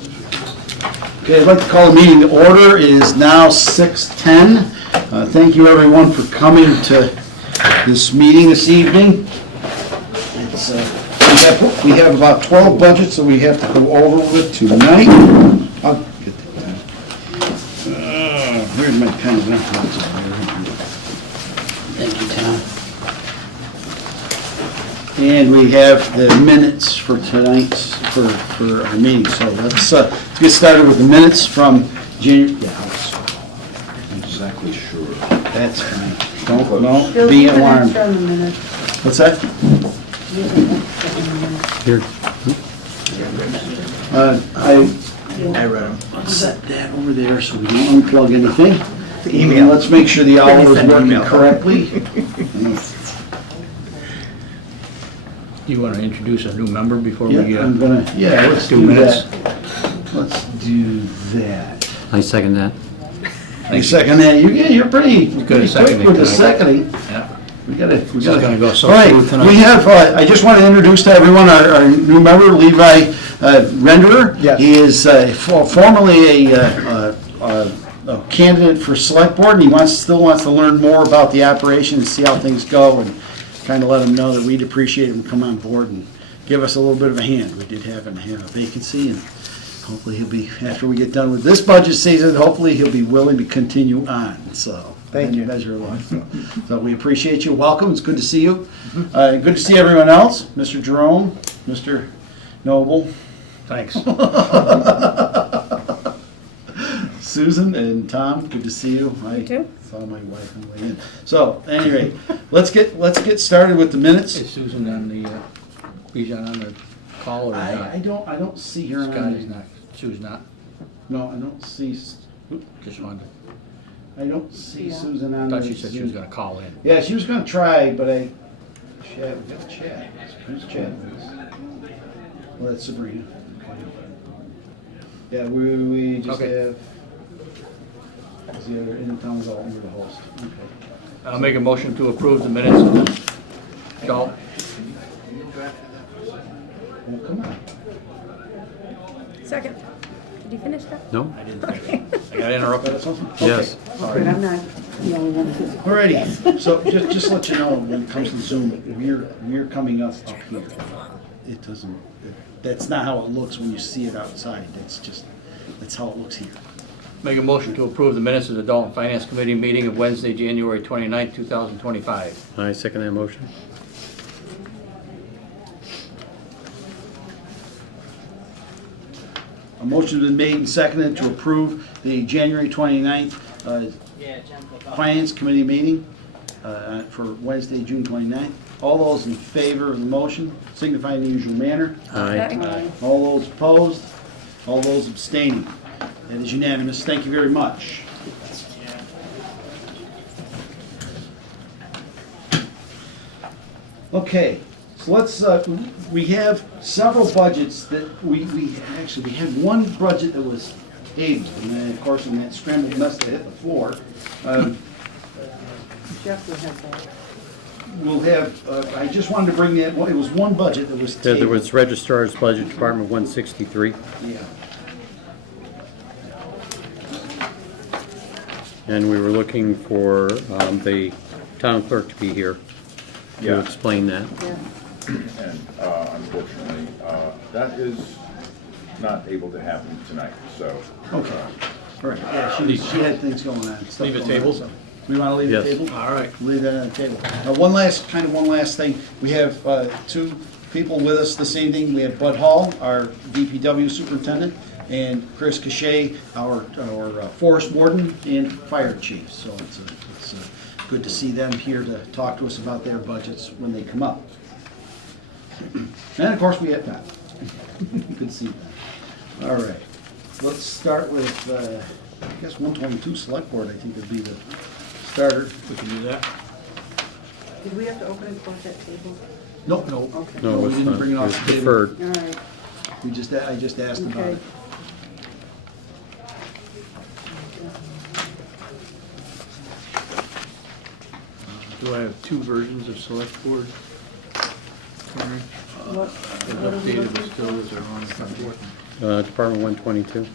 Okay, I'd like to call the meeting to order. It is now 6:10. Thank you, everyone, for coming to this meeting this evening. It's, we have about 12 budgets that we have to go over with tonight. I'll get that. Where's my pen? Thank you, Tom. And we have the minutes for tonight's, for our meeting. So let's get started with the minutes from January. Yeah, I'm exactly sure. that's fine. Don't be alarmed. What's that? Here. I read them. Let's set that over there so we don't unplug anything. The email. Let's make sure the owl is working email. correctly. You want to introduce a new member before we Yeah, I'm gonna, let's do do minutes? that. Let's do that. I second that. You second that? You're pretty good at quick seconding with the tonight. seconding. Yeah. We gotta. gonna go so All right, smooth tonight. we have, I just want to introduce to everyone our new member, Levi Renderer. Yes. He is formerly a candidate for select board, and he still wants to learn more about the operation and see how things go, and kind of let him know that we'd appreciate him come on board and give us a little bit of a hand. We did have a vacancy, and hopefully he'll be, after we get done with this budget season, hopefully he'll be willing to continue on, so. Thank you. Measure of life. So we appreciate you. Welcome. It's good to see you. Good to see everyone else. Mr. Jerome, Mr. Noble, Thanks. Susan, and Tom. Good to see you. You too. Saw my wife on the way in. So, at any rate, let's get started with the minutes. Is Susan on the, Bijan on the call or I not? don't see her on. Scott is not, Sue's not, No, I don't see. just wanted, I don't see Yeah. Susan I on. thought the she said she was Zoom. gonna call in. Yeah, she was gonna try, but we got Chad. Who's Chad? Well, that's Sabrina. Okay. Yeah, we just Okay. have, is the other, in town is all under the host. Okay. I'll make a motion to approve the minutes. Dalton. Oh, come on. Second. Did you finish that? No, I didn't. I got interrupted. That's awesome. Yes. Good, I'm not the only one who's. Alrighty, so just to let you know, when it comes to Zoom, we're coming up here. It doesn't, that's not how it looks when you see it outside. That's how it looks here. Make a motion to approve the minutes of the Dalton Finance Committee meeting of Wednesday, January 29th, 2025. I second that motion. A motion has been made and seconded to approve the January 29th Finance Committee meeting for Wednesday, June 29th. All those in favor of the motion signify in the usual manner. Aye. All those opposed, all those abstaining. That is unanimous. Thank you very much. Okay, so let's, we have several budgets that we had one budget that was tabled, and then, of course, when that scrambled mess that hit the floor, Jeff will have that. we'll have, I just wanted to bring that, it was one budget that was Yeah, tabled. there was Registrar's Budget Department 163, Yeah. and we were looking for the town clerk to be here to Yeah. explain that. Yeah. And unfortunately, that is not able to happen tonight, so. Okay, all right, yeah, she had things going on. stuff Leave it going on, tabled? so. We want to leave Yes. it tabled? All right. Leave that on the table. One last thing. We have two people with us this evening. We have Bud Hall, our DPW superintendent, and Chris Cachet, our forest warden and fire chief. So it's good to see them here to talk to us about their budgets when they come up. And of course, we have Pat. Good to see that. All right. Let's start with, I guess 122 select board, I think would be the starter. We can do that. Did we have to open and close that table? Nope, nope. Okay. No, we it's didn't not, bring it off it's the table. deferred. All right. I just asked about Okay. it. Do I have two versions of select board? Henry? What Is are we updated, looking but for? still is there on the front board? Department 122.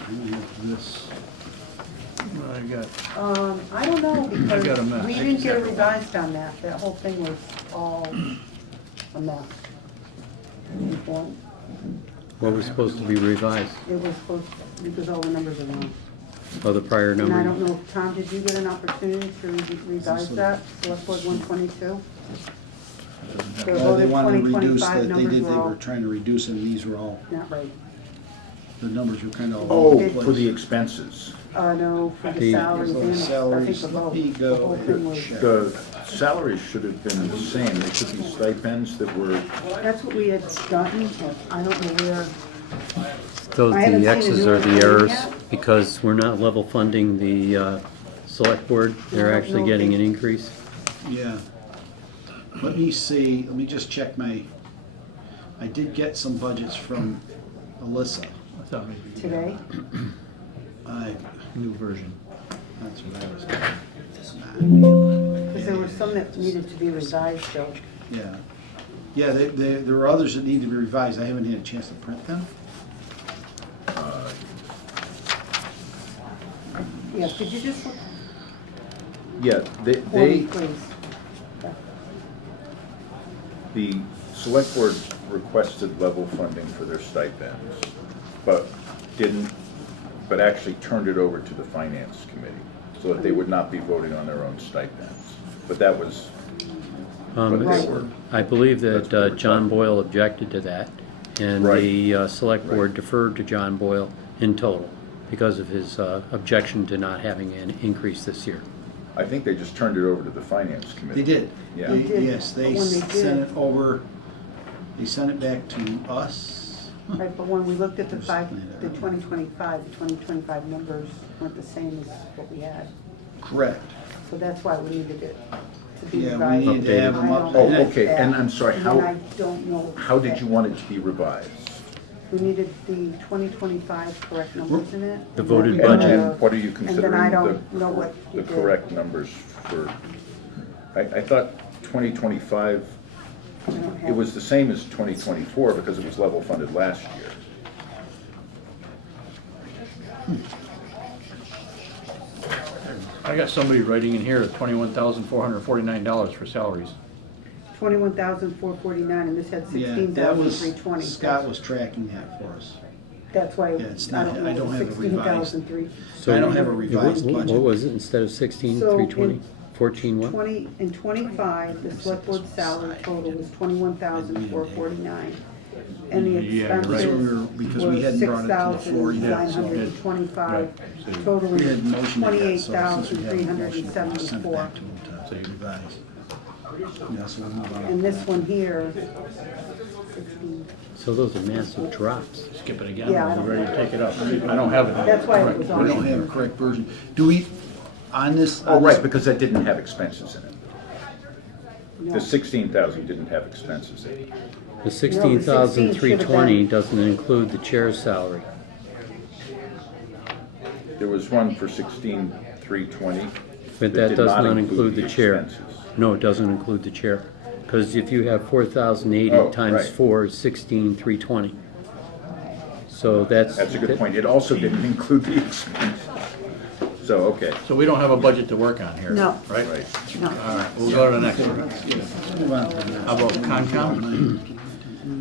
I don't have this. I got, I don't know, I got a mess. because we didn't get a revised on that. That whole thing was all a mess. Well, What was supposed to be revised? it was supposed, because all the numbers are wrong. Oh, the prior And I number? don't know, Tom, did you get an opportunity to revise that, Select Board 122? They wanted to reduce that, they were trying to reduce it, and these were all, Not right. the numbers were kind of all over Oh, the for place. the expenses. No, for the The- salaries For the and, I think salaries, the let vote. me The go whole thing and was, check. The salaries should have been the same. They should be stipends that were, that's what we had gotten, but I don't know where. Those, I haven't the seen the X's new are one the errors, yet. because we're not level funding the select board. They're No, actually no, getting they- an increase. Yeah. Let me see, let me just check I did get some budgets from Alyssa. I thought maybe Today? new version. That's what I was. Because there were some that needed to be revised, so. Yeah. Yeah, there are others that need to be revised. I haven't had a chance to print them. Yeah, could you just look yeah, for me, please? the select board requested level funding for their stipends, but actually turned it over to the finance committee, so that they would not be voting on their own stipends. But that was what they Right. were. I believe That's that what we're John talking Boyle objected to that, and Right. the select board Right. deferred to John Boyle in total because of his objection to not having an increase this year. I think they just turned it over to the finance committee. They did. Yeah. They- They did, Yes, but they when they sent did- it over, they sent it back to us. Right, but when we looked at the 2025 numbers weren't the same as what we had. Correct. So that's why we needed it to be Yeah, revised. we need to have them I don't up. Oh, have okay, that. and I'm sorry, And how- then I don't know. How did you want it to be revised? We needed the 2025 correct numbers in it. The voted and budget. then, And what are you And then I considering don't know what the you did. correct numbers for? I thought 2025, I don't have- it was the same as 2024 because it was level funded last year. I got somebody writing in here $21,449 for salaries. 21,449, and this had Yeah, that was, 16,320. Scott was tracking that for us. That's why, Yeah, it's I not- don't know, I don't have a revised. 16,003. So I don't have a What revised what budget. was it instead of 16, So 320? in 14 what? 25, the select board salary total was 21,449. And the Yeah, you're right. That's what we were, expenses because we were hadn't brought it to the floor yet, so. 6,925, Right. So We totaling had motioned it yet, so since we had a motion, we sent it 28,374. back to them to revise. Yeah, so we'll move on. And this one here, 16. So those are massive drops. Skip it again, Yeah, I we're don't ready to take it up. I don't have it. That's why it was We on. don't have a correct version. Do we, on this? Oh, on right, this- because that didn't have expenses in it. No. The 16,000 didn't have expenses in it. The 16,320 doesn't include the chair's salary. There was one for 16,320. But that did does not include the chair. expenses. No, it doesn't include the chair. Because if you have 4,080 Oh, times right. 4 is 16,320. So that's. That's a good point. It also didn't include the expenses. So, okay, So we don't have a budget to work on here. No. Right? right. No. All right, we'll go to the next one. Let's move on to the next. How about Concom?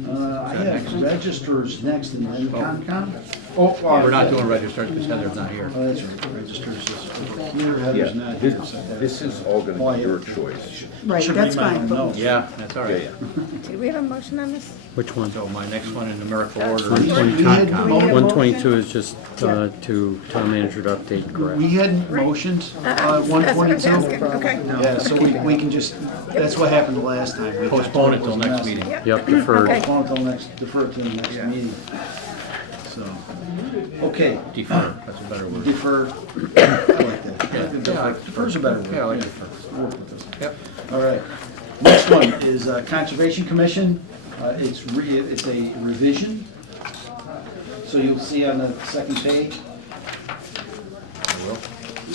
I have registers next and then Concom. Oh, we're not doing registers because Heather's not here. Oh, that's right, registers is here, Heather's Yeah, not here. this, so this is all Oh, gonna I be have- your choice. Right, Should that's read my fine, own but notes. Yeah, that's all Yeah, right. yeah. Did we have a motion on this? Which one? So my next one in numerical order We is had- Concom. we had- 122 is just to town manager to update, correct? We hadn't motioned That's what I was 122. asking, okay. Yeah, so we can just, that's what happened the last time. We got Postpone it till was next messy. meeting. Yep, deferred. Okay. Postpone it till next, defer it to the next meeting. So, okay, Defer, that's a better word. defer, I like that. Yeah, I like Defer's a better word. Yeah, I like defer. Work with this. Yep. All right. Next one is Conservation Commission. It's a revision. So you'll see on the second page.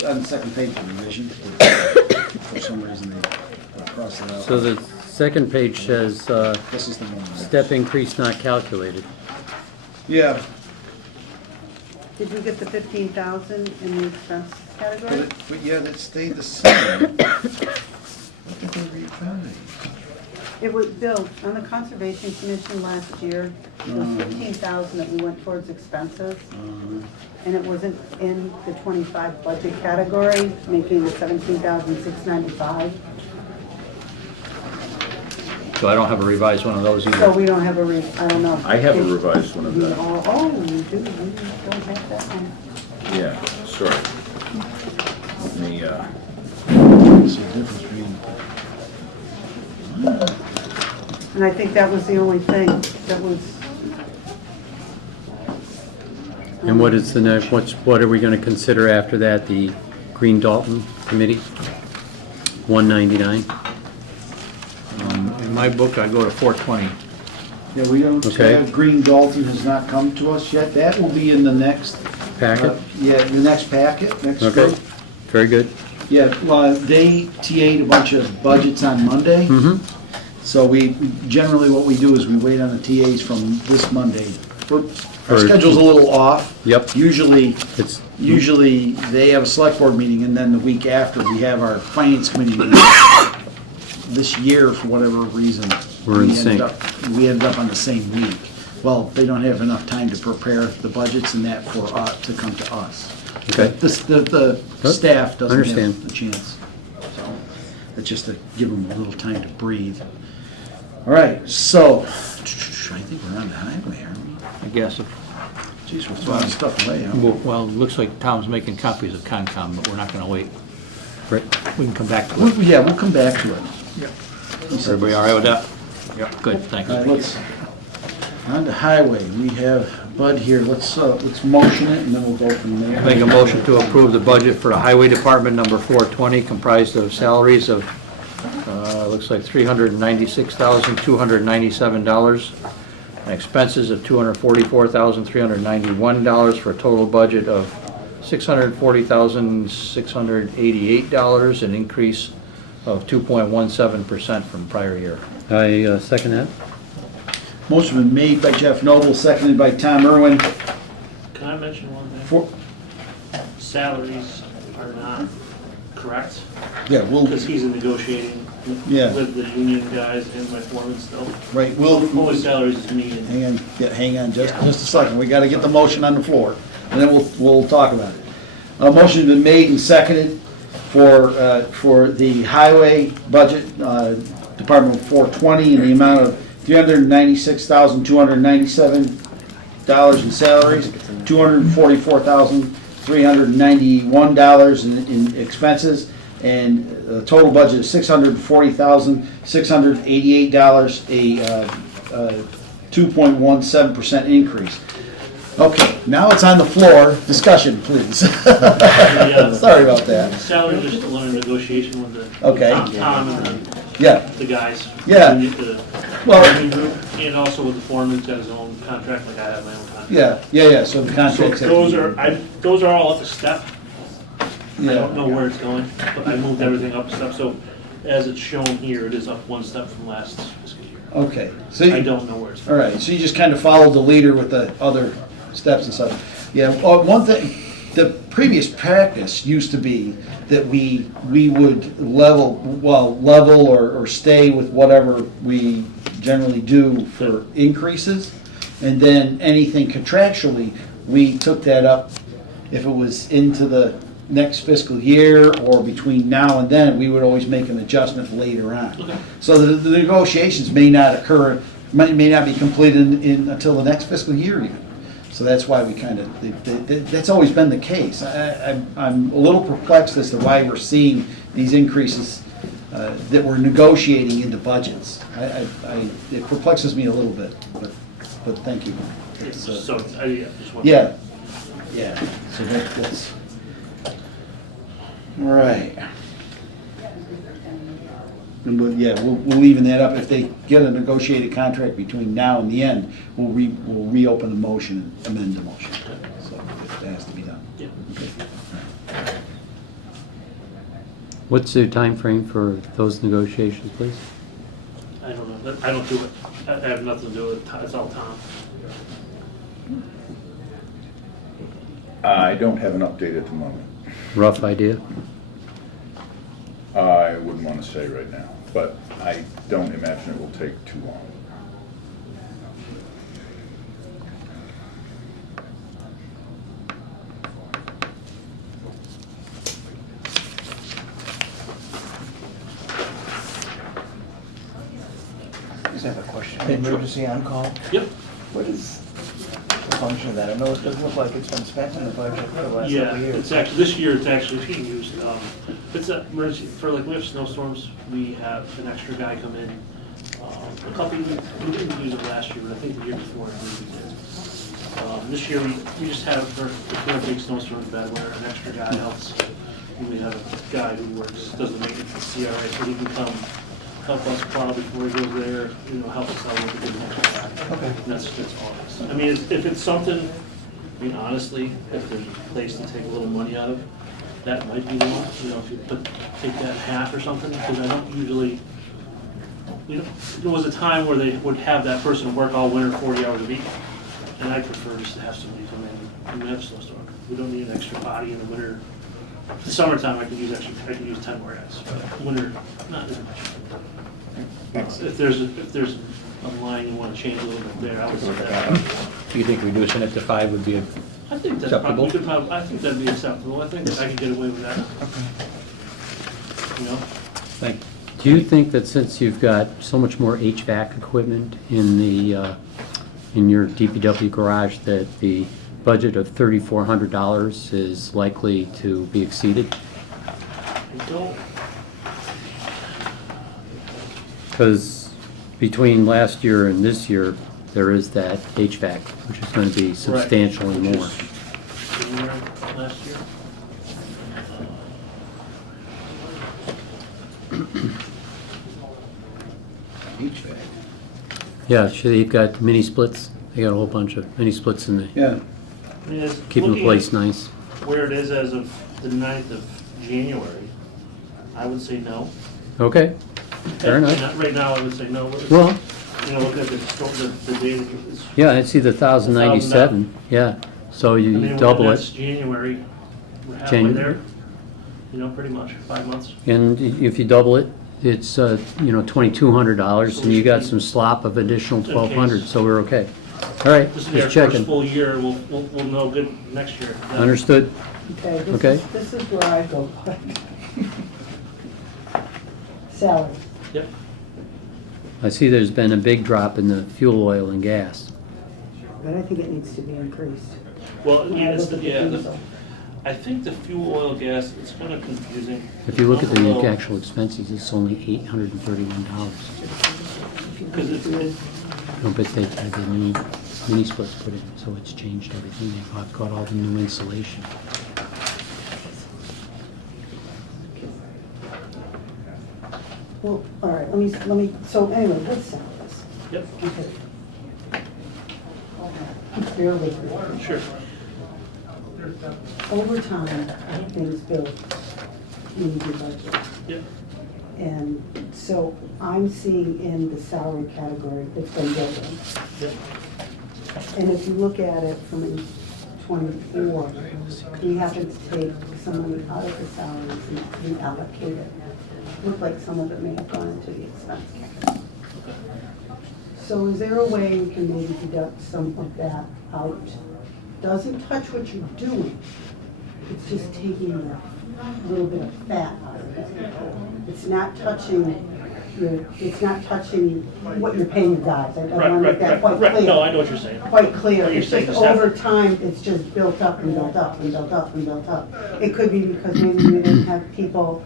On the second page, the revision. For some reason, they crossed it out. So the second page says, This is the one. step increase not calculated. Yeah, Did you get the 15,000 in the expense category? But yeah, that stayed the same. What did they revise? It was built on the Conservation Commission last year. It was 15,000 that we went towards expenses. And it wasn't in the 25 budget category, making the 17,695. So I don't have a revised one of those So either. we don't have I don't know. I have a revised one of that. Oh, you do, you don't have that one. Yeah, sorry. Let me, What's the difference between? And I think that was the only thing that was. And what is the next, what are we gonna consider after that? The Green Dalton Committee? 199? In my book, I go to 420. Yeah, we don't Okay. have, Green Dalton has not come to us yet. That will be in the next. Packet? Yeah, the next packet, next Okay, group. very good. Yeah, well, they TA'd a bunch of budgets on Monday. Mm-hmm. So generally what we do is we wait on the TAs from this Monday. Our For- schedule's a little off. Yep. Usually It's, they have a select board meeting, and then the week after, we have our finance committee meeting. This year, for whatever reason. We're in sync. We ended up on the same week. Well, they don't have enough time to prepare the budgets and that for to come to us. Okay. The staff doesn't Understand. have the chance. So, it's just to give them a little time to breathe. All right, so, I think we're on the highway, aren't we? I guess. Jeez, we're throwing stuff away, huh? Well, it looks like Tom's making copies of Concom, but we're not gonna wait. right. We can come back to it. Yeah, we'll come back to it. Everybody all right with that? Yep. Good, thanks. All right, let's, on the highway, we have Bud here, let's motion it, and then we'll go from there. Make a motion to approve the budget for the Highway Department, number 420, comprised of salaries of, looks like $396,297, and expenses of $244,391, for a total budget of $640,688, an increase of 2.17% from prior year. I second that. Motion been made by Jeff Noble, seconded by Tom Irwin. Can I mention one thing? For, Salaries are not correct, yeah, because he's negotiating Yeah. with the union guys and my foreman still. right, Only salaries is meeting. hang on just a second, we gotta get the motion on the floor, and then we'll talk about it. A motion's been made and seconded for the highway budget, Department 420, in the amount of $396,297 in salaries, $244,391 in expenses, and a total budget of $640,688, a 2.17% increase. Okay, now it's on the floor. Discussion, please. Sorry about that. Salaries are still under negotiation with the Okay. Tom and Yeah, the guys. Yeah. The Well- union group, and also with the foreman, who's got his own contract, like I have my own contract. yeah, so the So contract's. those are all up a step. I Yeah. don't know where it's going, but I moved everything up a step, so as it's shown here, it is up one step from last fiscal year. Okay, so, I don't know where it's all going. right, so you just kind of followed the leader with the other steps and stuff. Yeah, one thing, the previous practice used to be that we would level or stay with whatever we generally do for increases. And then anything contractually, we took that up if it was into the next fiscal year or between now and then, we would always make an adjustment later on. Okay. So the negotiations may not occur, may not be completed until the next fiscal year even. So that's why we kind of, that's always been the case. I'm a little perplexed as to why we're seeing these increases that we're negotiating into budgets. It perplexes me a little bit, but thank you. It's, So, I just want. yeah, so that's, all right. And we'll even that up. If they get a negotiated contract between now and the end, we'll reopen the motion and amend the motion. So if it has to be done. Yeah. Okay. What's the time frame for those negotiations, please? I don't know, I don't do it, I have nothing to do with it, it's all Tom. I don't have an update at the moment. Rough idea? I wouldn't want to say right now, but I don't imagine it will take too long. I just have a question. Emergency on-call, Yep. what is the function of that? I know it doesn't look like it's been spent in the budget for the last couple Yeah, of years. it's actually, this year it's actually being used. It's an emergency, for like, we have snowstorms, we have an extra guy come in. A couple, we didn't use it last year, but I think the year before, I believe we did. This year, we just have, for a big snowstorm bad where an extra guy helps. And we have a guy who works, does the maintenance at CRA, so he can come help us plow before he goes there, help us out with the big extra guy. Okay. And that's all it is. I mean, if it's something, I mean, honestly, if there's a place to take a little money out of, that might be the one, if you take that in half or something, because I don't usually, there was a time where they would have that person work all winter 40 hours a week, and I prefer just to have somebody come in and we have a snowstorm. We don't need an extra body in the winter. The summertime, I can use 10 more guys, but winter, not as much. If there's a line you want to change a little bit there, I would say that. Do you think reducing it to 5 would be a, I think that's Acceptable? I think that'd be acceptable. I think I could get away with that. thank, Do you think that since you've got so much more HVAC equipment in in your DPW garage, that the budget of $3,400 is likely to be exceeded? I don't, Because between last year and this year, there is that HVAC, which is going to be substantially Which more. is similar last year. HVAC. Yeah, so they've got mini splits. They got a whole bunch of mini splits in there. Yeah, I mean, Keep the looking place at nice. where it is as of the 9th of January, I would say no. Okay, fair enough. Right now, I would say no. Well, Look at the data. It's- yeah, I see the 1,097, yeah. So I you mean, double that's it, January, we're halfway January. there, pretty much, 5 months. and if you double it, it's, $2,200, and you got some slop of additional 1,200, so we're okay. All right, This will be our just first checking. full year, we'll know good next year. Understood? Okay, Okay. this is where I go. Salary. Yep. I see there's been a big drop in the fuel oil and gas. But I think it needs to be increased. Well, When I yeah, look at the diesel. I think the fuel, oil, gas, it's kind of confusing. If you look at the Although- actual expenses, it's only $831. Because it's, No, but they've had the new mini splits put in, so it's changed everything. They've got all the new insulation. Well, all right, so anyway, what's salaries? yep, Okay. Bear with me. sure. Overtime, things built in your budget. Yep, And so I'm seeing in the salary category, it's been built in. yep. And if you look at it from 24, we happen to take some money out of the salaries and reallocate it. Look like some of it may have gone into the expense category. So is there a way we can maybe deduct some of that out? Doesn't touch what you're doing, it's just taking a little bit of fat out of it. It's not touching what you're paying your guys. I want to make that quite clear. No, I know what you're saying. Quite clear. What you're It's saying just is that- over time, it's just built up and built up and built up and built up. It could be because maybe we didn't have people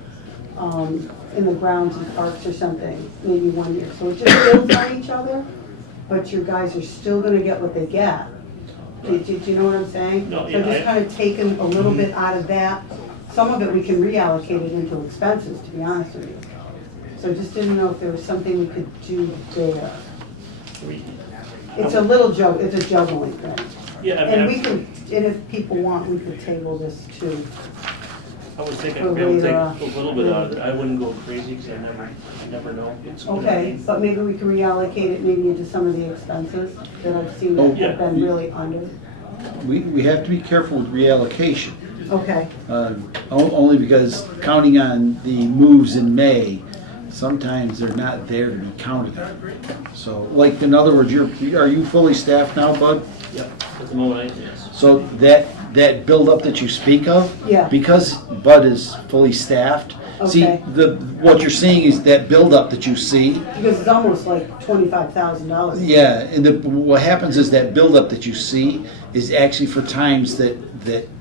in the grounds and parks or something, maybe one year. So it just builds on each other, but your guys are still gonna get what they get. Do you know what I'm saying? No, So yeah, just I- kind of taking a little bit out of that. Some of it we can reallocate it into expenses, to be honest with you. So just didn't know if there was something we could do there. It's a little it's a juggling thing. Yeah, I And mean, we can, and if people want, we could table this too. I would think for I'd be able to later take a little bit out of it. I wouldn't go crazy because I never know. It's gonna Okay, be- but maybe we can reallocate it maybe into some of the expenses that I've seen Oh, that have been really under. we have to be careful with reallocation. Okay, Only because counting on the moves in May, sometimes they're not there to be counted on. So, like, in other words, are you fully staffed now, Bud? Yep, at the moment, yes. So that buildup that you speak of? Yeah. Because Bud is fully staffed, see, Okay. what you're seeing is that buildup that you see. because it's almost like $25,000. Yeah, and what happens is that buildup that you see is actually for times that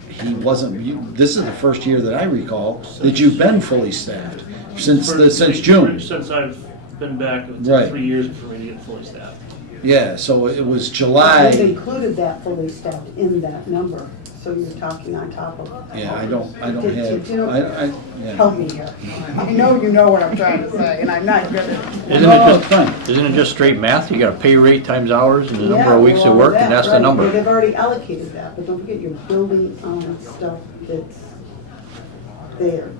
he wasn't, this is the first year that I recall that you've been fully staffed, since June. Since I've been back, it's Right. 3 years for me to get fully staffed. Yeah, so it was They've July. included that fully staffed in that number, so you're talking on top of. Yeah, I don't Did you- have, yeah. Help me here. I know you know what I'm trying to say, and I'm not good at. No, it's fine. Isn't it just straight math? You got a pay rate times hours and the number of weeks Yeah, of well, work, and that's the right. number. They've already allocated that, but don't forget you're building on stuff that's there.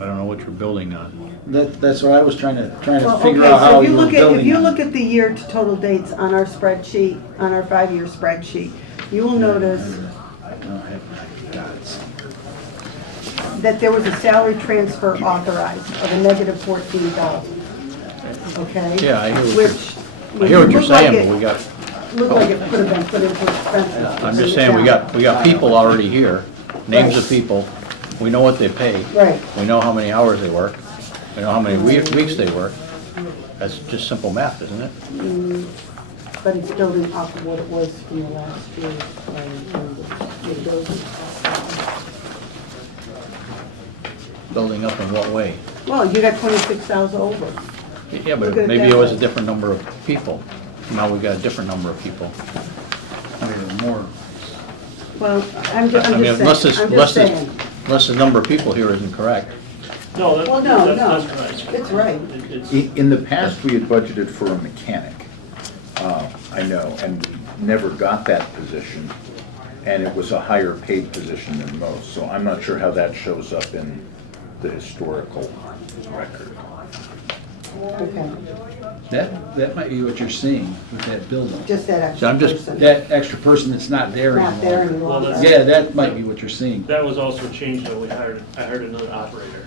I don't know what you're building on. That's what I was trying to Well, figure okay, out so how if you you were look at, building. if you on look it. at the year to total dates on our spreadsheet, on our 5-year spreadsheet, you will notice No, I have not got it. that there was a salary transfer authorized of a negative 14,000. Okay? Yeah, I hear what Which. I hear what you're looked like saying, it- but we got, Looked like it could have been put into expenses. I'm just saying, we got people already here, names of people. We know what they pay. Right. We know how many hours they work. We know how many weeks they work. That's just simple math, isn't it? But it's building off of what it was from the last year. The building. Building up in what way? Well, you got 26,000 over. Yeah, Look but at it maybe that it was a way. different number of people. Now we got a different number of people. More. Well, I'm just I mean, unless saying, this, I'm unless just this, saying. unless the number of people here isn't correct. No, Well, no, that's no, right. it's right. In the past, we had budgeted for a mechanic, I know, and never got that position, and it was a higher paid position than most, so I'm not sure how that shows up in the historical record. Okay, That might be what you're seeing with that buildup. just that So I'm extra just- person. That extra person that's not there Not there anymore. any Well, longer. that's- Yeah, that might be what you're seeing. That was also a change though, I hired another operator.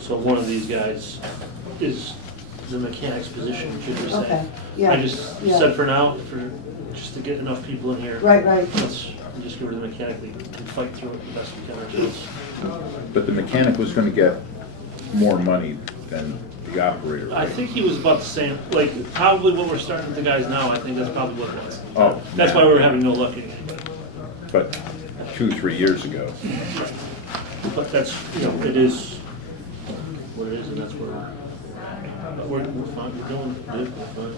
So one of these guys is the mechanic's position, should we say. Okay, yeah, I just yeah. said for now, just to get enough people in here. Right, right. Let's just give her the mechanic, we can fight through it the best we can ourselves. But the mechanic was gonna get more money than the operator. I right? think he was about the same, like, probably what we're starting with the guys now, I think that's probably what it was. Oh. That's why we were having no luck getting anybody. But 2-3 years ago. But that's, it is what it is, and that's where we're fine, we're doing good, we're fine.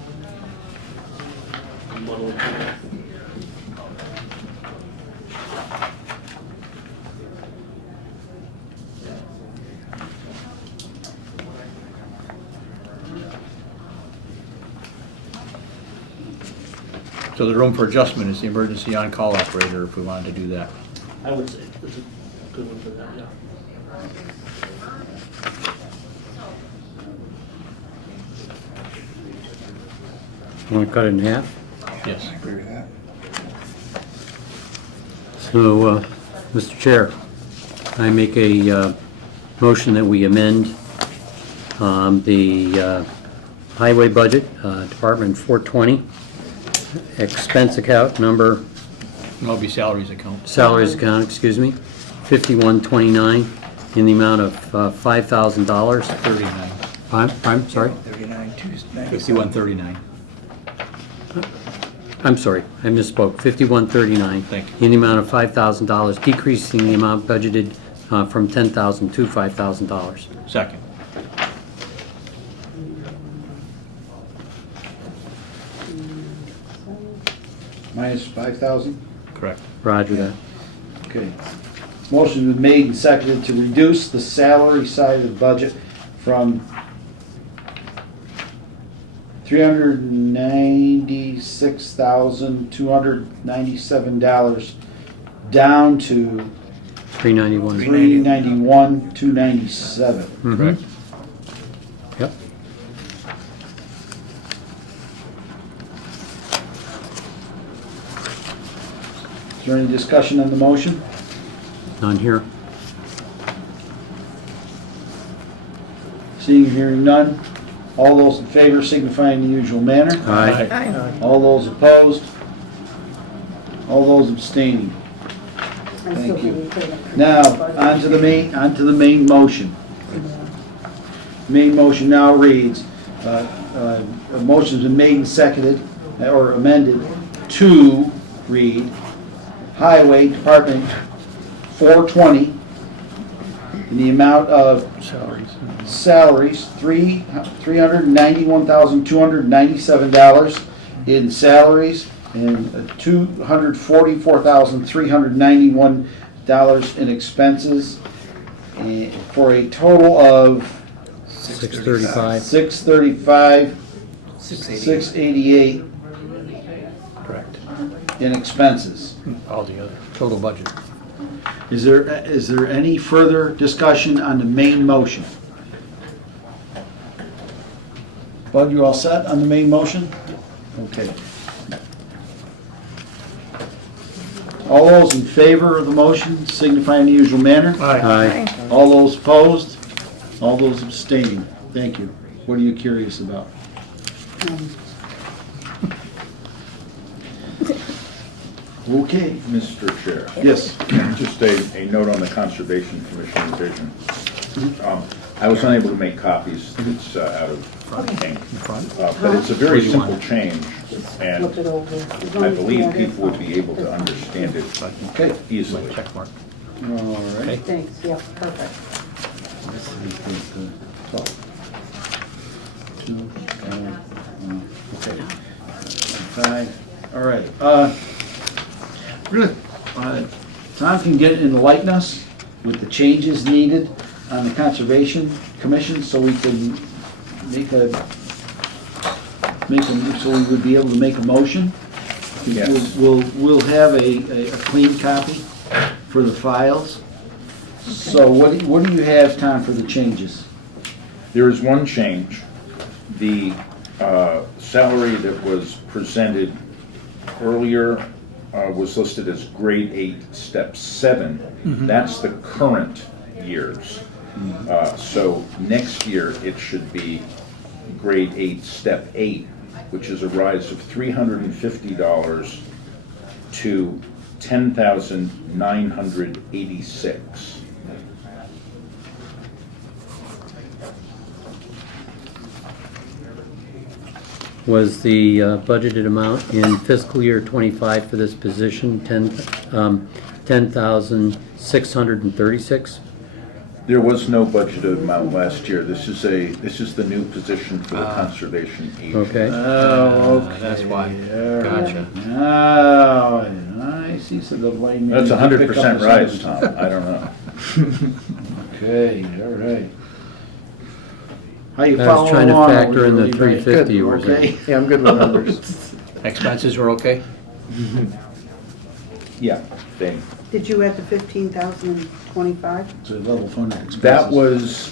I'm muddling through it. So the room for adjustment is the emergency on-call operator if we wanted to do that. I would say it's a good one for that, yeah. Want to cut it in half? Yes. So, Mr. Chair, I make a motion that we amend the highway budget, Department 420, expense account number, It'll be salaries account. salaries account, excuse me, 5129, in the amount of $5,000. 39. I'm sorry? 39, 297. 5139. I'm sorry, I misspoke, 5139. Thank you. In the amount of $5,000, decreasing the amount budgeted from $10,000 to $5,000. Second. Minus 5,000? Correct. Roger that. Okay. Motion been made and seconded to reduce the salary side of the budget from $396,297 down to 391. $391,297. Correct. Yep. there any discussion on the motion? None here. Seeing and hearing none, all those in favor signify in the usual manner. Aye. Aye. All those opposed? All those abstaining? I still Thank you. believe in it. Now, on to the main motion. Main motion now reads, a motion's been made and seconded, or amended, to read Highway Department 420 in the amount of salaries, $391,297 in salaries, and $244,391 in expenses, and for a total of $635. $688 Correct. in expenses. Altogether, total budget. Is there any further discussion on the main motion? Bud, you all set on the main motion? Okay. All those in favor of the motion signify in the usual manner. Aye. All those opposed? All those abstaining? Thank you. What are you curious about? Okay. Mr. Chair, Yes. just a note on the Conservation Commission revision. I was unable to make copies, it's out of ink. But it's a very simple change, and Look it over. As long I as you believe got it. people would be able to understand it Okay. easily. Check mark. All right. Thanks, yeah, perfect. Okay. 5, all right. We're gonna, Tom can enlighten us with the changes needed on the Conservation Commission, so we can so we would be able to make a motion. Yes. We'll have a clean copy for the files. So what do you have, Tom, for the changes? There is one change. The salary that was presented earlier was listed as grade 8, step 7. That's the current year's. So next year, it should be grade 8, step 8, which is a rise of $350 to $10,986. Was the budgeted amount in fiscal year '25 for this position 10,636? There was no budgeted amount last year. This is the new position for the conservation agent. Okay. Oh, okay. That's why. All right. Gotcha. Oh, I see, so the light. That's 100% rise, Tom. I don't know. Okay, all right. How you I was following trying to along? factor in the Everybody ready? 350 you were Okay. saying. Yeah, I'm good with numbers. Expenses were okay? Yeah, they, Did you add the 15,025? So level funded expenses. that was,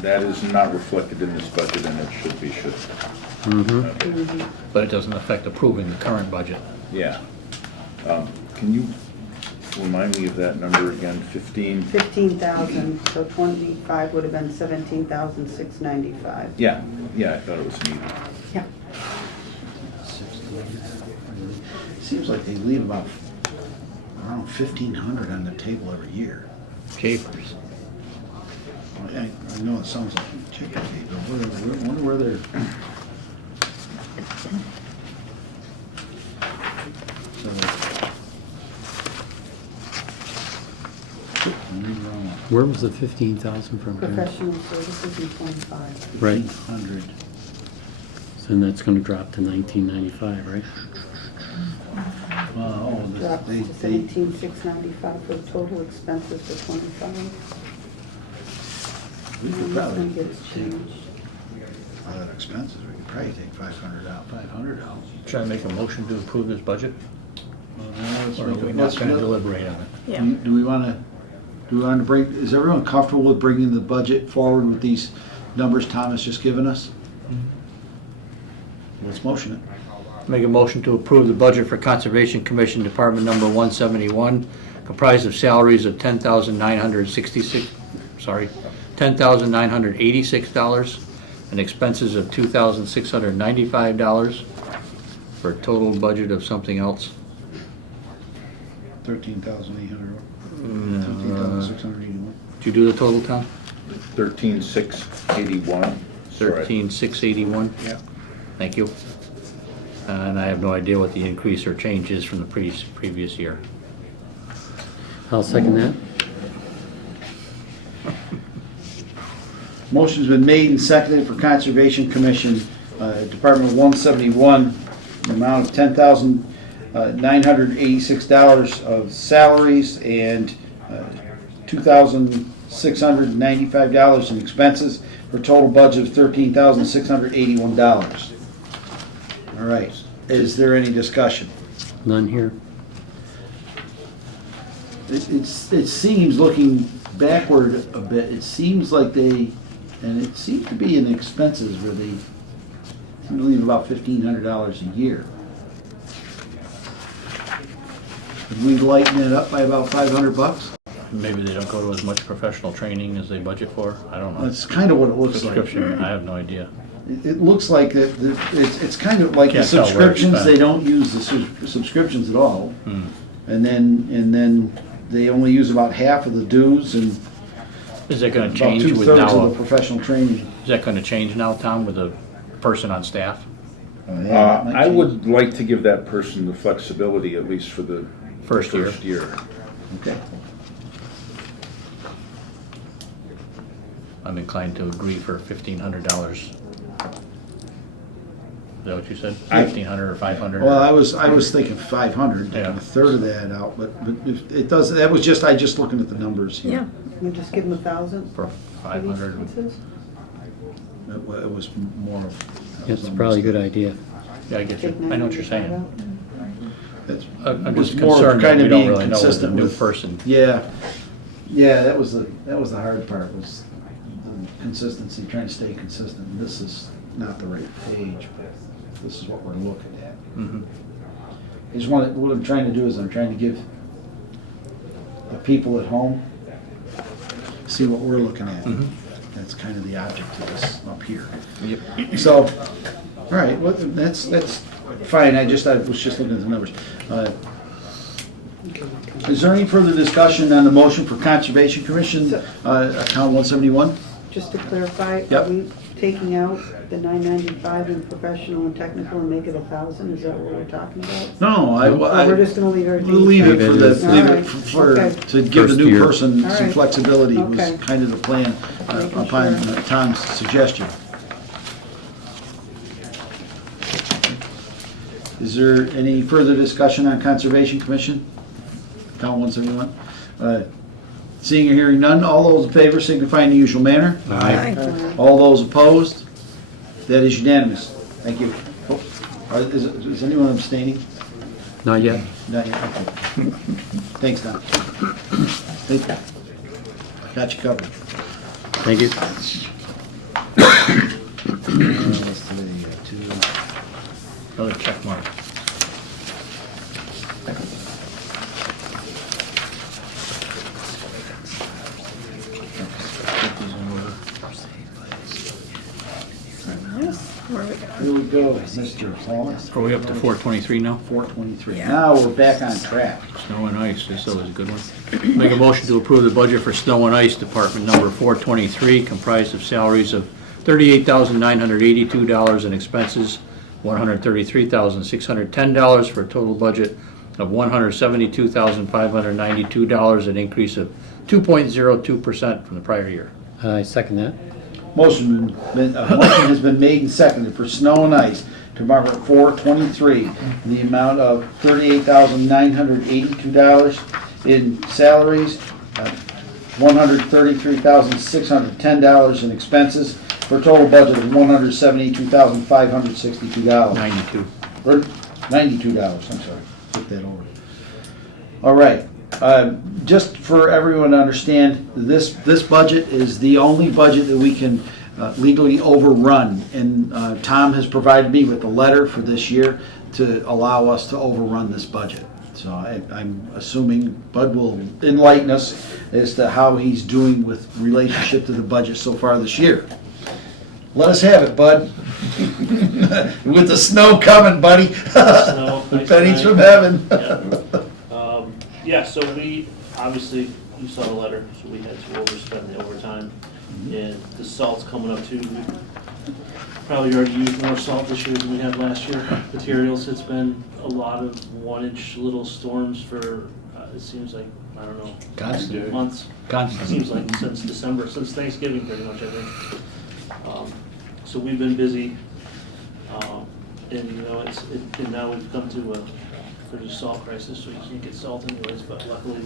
that is not reflected in this budget, and it should be, Okay. But it doesn't affect approving the current budget. Yeah. Can you remind me of that number again? 15? 15,000, so 25 would have been 17,695. Yeah, I thought it was needed. Yeah. Seems like they leave about around 1,500 on the table every year. Capers. I know it sounds like chicken feed, but I wonder where they're. So. Where was the 15,000 from? Karen? Professional services in 25. Right, 1,500. so then that's gonna drop to 1995, right? Oh, Dropped they, to 17,695 for the total expenses for 25. we could And this probably one gets take changed. all that expenses, we could probably take 500 out. Try to make a motion to approve this budget? Let's Or are make a- we not let's- going to deliberate on it? Yeah. Do we want to bring, is everyone comfortable with bringing the budget forward with these numbers Tom has just given us? Let's motion it. Make a motion to approve the budget for Conservation Commission Department number 171, comprised of salaries of $10,986 and expenses of $2,695 for a total budget of something else. 13,800. 13,681. Did you do the total, Tom? 13,681. 13,681? Yeah. Thank you. And I have no idea what the increase or change is from the previous year. I'll second that. Motion's been made and seconded for Conservation Commission, Department 171, the amount of $10,986 of salaries and $2,695 in expenses for a total budget of $13,681. All right, is there any discussion? None here. It seems, looking backward a bit, it seems like they, and it seems to be in expenses where they seem to leave about $1,500 a year. Could we lighten it up by about $500? Maybe they don't go to as much professional training as they budget for. I don't know. That's kind of what it looks like. Subscription, I have no idea. It looks like that, it's kind of like the Can't tell where it's subscriptions, they spent. don't use the subscriptions at all. Hmm. And then they only use about half of the dues and Is that gonna about change with 2/3 now, of the professional training. is that gonna change now, Tom, with a person on staff? Yeah, that might I change. would like to give that person the flexibility, at least for the First year. year. Okay. I'm inclined to agree for $1,500. Is that what you said? I- 1,500 or 500? Well, I was thinking 500, taking Yeah. a third of that out, but if it does, that was just, I just looking at the numbers here. Yeah. You just give them 1,000? For 500. It was more of. It's probably a good idea. Yeah, I get you. I know what you're saying. It's- I'm it was just more of concerned that kind of we don't being really know with the consistent new with- person. Yeah, that was the hard part, was the consistency, trying to stay consistent. This is not the right page, but this is what we're looking at. Mhm. I just want, what I'm trying to do is I'm trying to give the people at home, see what we're looking at. Mhm. That's kind of the object of this up here. Yep. So, all right, well, that's fine, I was just looking at the numbers. Is there any further discussion on the motion for Conservation Commission, account 171? Just to clarify, Yep. are we taking out the 995 in professional and technical and make it 1,000? Is that what we're talking about? No, Or we're just gonna leave everything? We'll leave it for the, Leave it leave it Alright, for, okay. to give the First new year. person some Alright. flexibility was Okay. kind of the plan Making upon sure. Tom's suggestion. Is there any further discussion on Conservation Commission? Account 171? Seeing or hearing none, all those in favor signify in the usual manner. Aye. All those opposed? That is unanimous. Thank you. Oh, is anyone abstaining? Not yet. Not yet, okay. Thanks, Don. Thank you. Got you covered. Thank you. What's today? Tuesday. Another check mark. Where we go? Here we go, Mr. Hall. Are we up to 423 now? 423. Now we're back on track. Snow and ice, this is always a good one. Make a motion to approve the budget for Snow and Ice Department number 423, comprised of salaries of $38,982 and expenses $133,610 for a total budget of $172,592, an increase of 2.02% from the prior year. I second that. Motion has been made and seconded for Snow and Ice Department 423, in the amount of $38,982 in salaries, $133,610 in expenses, for a total budget of $172,562. 92. Or $92, I'm sorry, flip that over. All right, just for everyone to understand, this budget is the only budget that we can legally overrun. And Tom has provided me with a letter for this year to allow us to overrun this budget. So I'm assuming Bud will enlighten us as to how he's doing with relationship to the budget so far this year. Let us have it, Bud. With the snow coming, buddy. Snow, nice Pennies tonight. from heaven. Yeah. Yeah, so we, obviously, you saw the letter, so we had to overspend the overtime. And the salt's coming up too. We probably already used more salt this year than we had last year. Materials, it's been a lot of 1-inch little storms for, it seems like, I don't know, Constant. months. Constant. Seems like since December, since Thanksgiving pretty much, I think. So we've been busy. And you know, and now we've come to a pretty salt crisis, so you can't get salt anyways, but luckily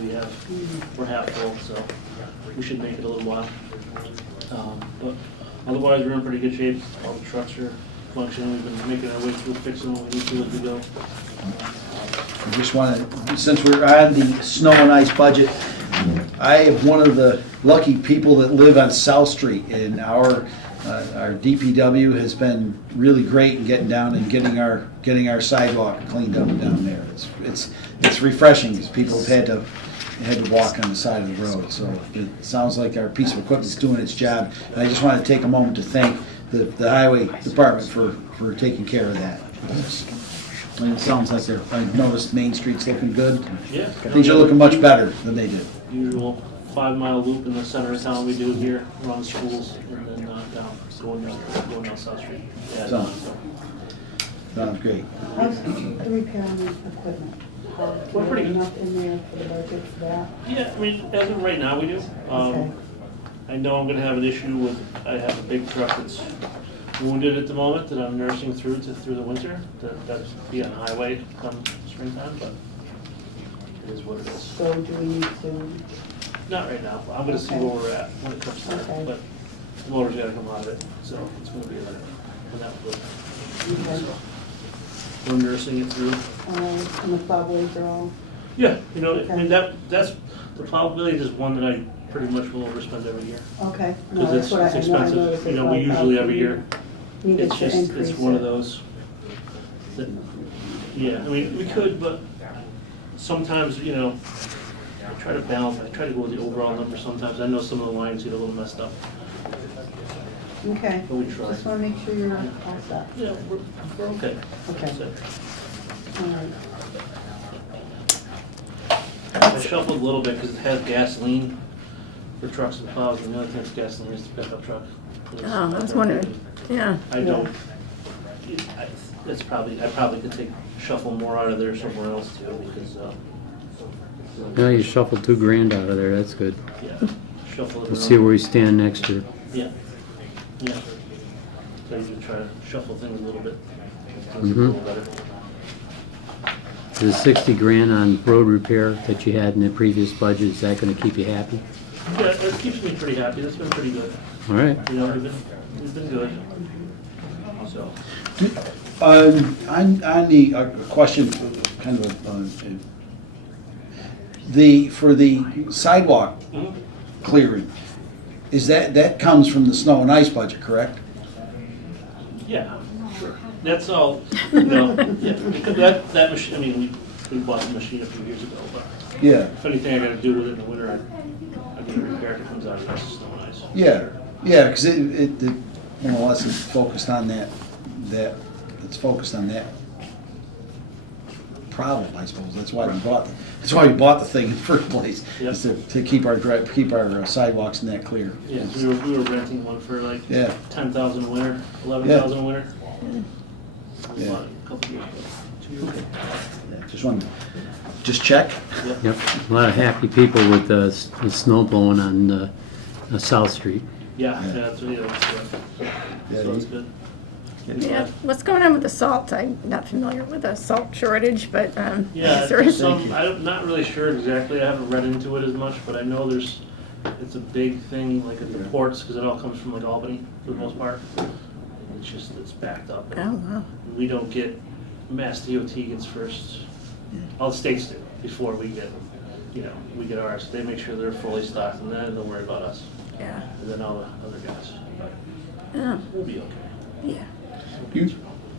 we're half full, so we should make it a little while. But otherwise, we're in pretty good shape. All the trucks are functioning. We've been making our way through fixing what we need to as we go. I just want to, since we're on the snow and ice budget, I am one of the lucky people that live on South Street, and our DPW has been really great in getting down and getting our sidewalk cleaned up down there. It's refreshing because people have had to walk on the side of the road. So it sounds like our piece of equipment is doing its job. And I just want to take a moment to thank the highway department for taking care of that. And it sounds like I noticed Main Street's looking good. Yeah. Things are looking much better than they did. Usual 5-mile loop in the center of town we do here around schools, and then going down South Street. Yeah, So- Sounds great. How's the repair on the equipment? We're pretty good. Enough in there for the budget for that? Yeah, I mean, as of right now, we do. Okay. I know I'm gonna have an issue with, I have a big truck that's wounded at the moment that I'm nursing through the winter. That's be on highway come springtime, but it is what it is. So do we need to, Not right now. I'm gonna see where we're at when it comes to Okay. that, but the motor's gotta come out of it, so it's gonna be like, when that will. okay, We're nursing it through. and the plow blades are all, Yeah, you know, I mean, that's, the plow blade is one that I pretty much will overspend every year. okay. No, Because that's what I it's know. I expensive, noticed you it's know, we like usually up every year, You get it's your just, increase. it's one of those. that- Yeah, I mean, we could, but sometimes, you know, I try to balance, I try to go with the overall number sometimes. I know some of the lines get a little messed up. Okay, But we try. just wanna make sure you're all set. Yeah, we're okay. Okay. So, All right. I shuffled a little bit because it has gasoline for trucks and plows, and the other thing that's gasoline is the pickup truck. Oh, I was wondering, yeah. I don't, it's probably, I probably could shuffle more out of there somewhere else too, because, Yeah, you shuffled $2,000 out of there, that's good. yeah, shuffle it Let's see around. where we stand next year. Yeah, yeah. So you can try to shuffle things a little bit, things get a little better. The 60 grand on road repair that you had in the previous budget, is that gonna keep you happy? Yeah, it keeps me pretty happy, that's been pretty good, All right. you know, we've been good, so. On the question, kind of, for the sidewalk Mhm. clearing, is that comes from the snow and ice budget, correct? Yeah, sure. That's all, you know, yeah, because that machine, I mean, we bought the machine a few years ago, but Yeah, if anything I gotta do with it in the winter, I get a repair that comes out of the snow and ice. yeah, yeah, because it more or less is focused on it's focused on that problem, I suppose. That's why we bought the thing in the first place, is to keep our sidewalks in that clear. Yeah, so we were renting one for like Yeah. 10,000 a winter, 11,000 a winter. We Yeah. bought it a couple years ago, 2 years ago. Yeah, just check. Yep, a lot of happy people with the snow blowing on South Street. Yeah, Yeah. that's, you know, Yeah, so it's good. Yeah, what's going on with the salt? I'm not familiar with the salt shortage, but Yeah, is there there's some, I'm not really sure exactly, I haven't read into it as much, but I know it's a big thing, like at the ports, because it all comes from like Albany, for the most part. It's backed up. Oh, wow. We don't get, Mass DOT gets first, all the states do, before we get you know, we get ours, they make sure they're fully stocked, and then don't worry about us, Yeah, and then all the other guys. But yeah, we'll be okay. yeah.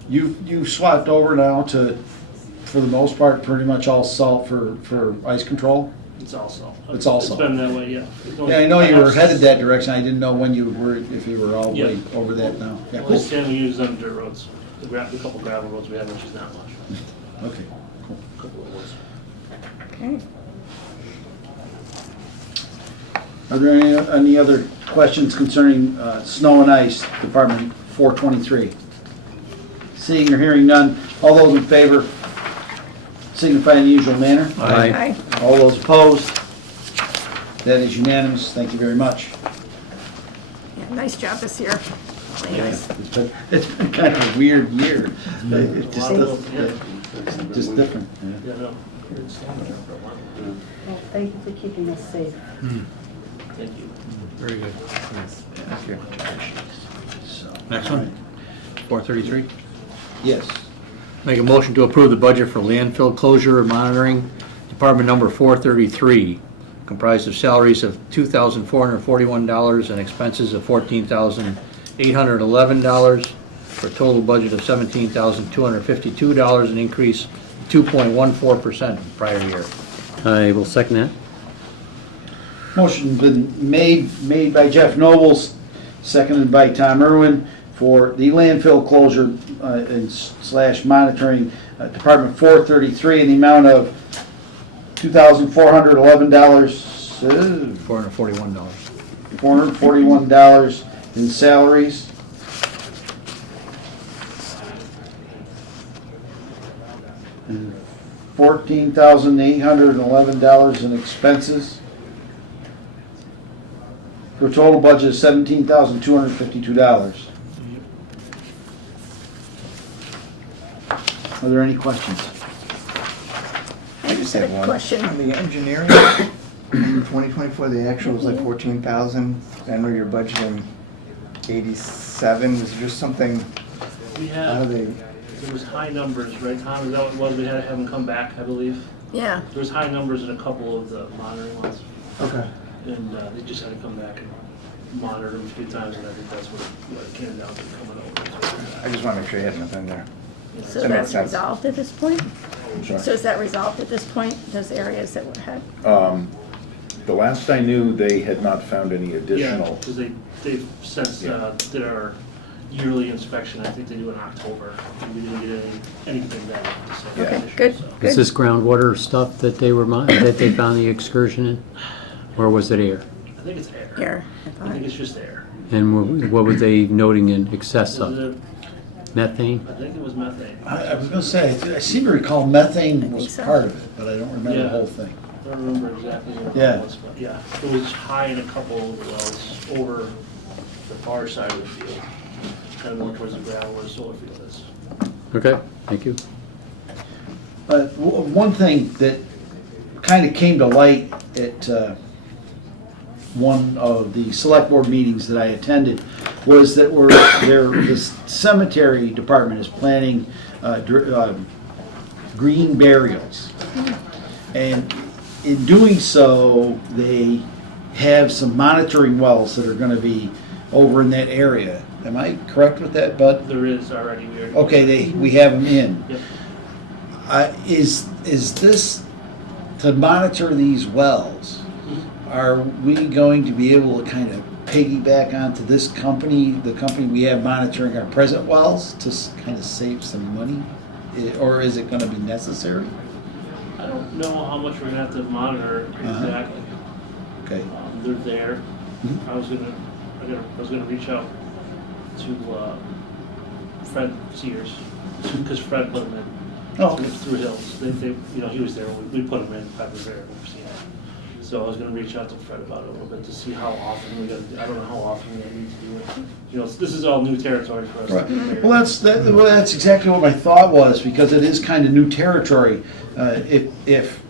You've swapped over now to, for the most part, pretty much all salt for ice control? It's all salt. It's all salt. It's been that way, yeah. Yeah, I know you were headed that direction, I didn't know when you were, if you were all the way Yeah. over that now. Yeah, Well, cool. this time we use them dirt roads, the couple gravel roads we have, which is not much, Okay, cool. a couple of woods. Okay. Are there any other questions concerning snow and ice, Department 423? Seeing or hearing none, all those in favor signify in the usual manner. Aye. All those opposed? That is unanimous, thank you very much. Yeah, nice job this year. Anyways, It's been kind of a weird year. It A just lot of doesn't- them, it's just different. yeah. Yeah, no. It's down there for a while. Well, thank you for keeping us safe. Thank you. Very good. Thank you. So, Next all one. right. 433. Yes. Make a motion to approve the budget for landfill closure and monitoring, Department number 433, comprised of salaries of $2,441 and expenses of $14,811, for a total budget of $17,252, an increase of 2.14% from prior year. I will second that. Motion's been made by Jeff Nobles, seconded by Tom Irwin, for the landfill closure and slash monitoring, Department 433, in the amount of $2,411, $441. $441 in salaries. And $14,811 in expenses. For a total budget of $17,252. Are there any questions? I just have one. Question. On the engineering, 2024, the actual was like 14,000. I know you're budgeting 87. Was there just something We out of had, the, there was high numbers, right, Tom? Is that what it was? We had to have them come back, I believe. yeah, There was high numbers in a couple of the monitoring ones, okay. and they just had to come back and monitor them a few times, and I think that's what it came down to coming over. I just want to make sure you had nothing there. so That makes that's sense. resolved at this point? I'm sorry. So is that resolved at this point, those areas that were had? The last I knew, they had not found any Yeah, additional. because they've since did our yearly inspection, I think they do in October, and we didn't get anything done. Yeah. Okay, good, Is good. this groundwater stuff that they were, that they found the excursion in? Or was it air? I think it's air. Here, I I thought. think it's just air. And what were they noting in excess Was of? it- Methane? I think it was methane. I was gonna say, I seem to recall methane think was so. part of it, but I don't remember the Yeah. whole thing. I don't remember exactly what Yeah. it was, but yeah, it was high in a couple of the wells over the far side of the field, kind of more towards the gravel where the solar field is. Okay, thank you. One thing that kind of came to light at one of the select board meetings that I attended was that the cemetery department is planning green burials. And in doing so, they have some monitoring wells that are going to be over in that area. Am I correct with that, Bud? There is already, Okay, we have them in. Yep. Is this, to monitor these wells, are we going to be able to kind of piggyback onto this company, the company we have monitoring our present wells, to kind of save some money? Or is it going to be necessary? I don't know how much we're gonna have to monitor exactly. Okay. They're there. Mhm. I was gonna reach out to Fred Sears, because Fred put them in. Oh, okay. Through Hills. He was there when we put them in, I was there, I've never seen it. So I was gonna reach out to Fred about it a little bit to see how often we gotta, I don't know how often we need to do it. This is all new territory for us. Right. Well, that's exactly what my thought was, because it is kind of new territory. If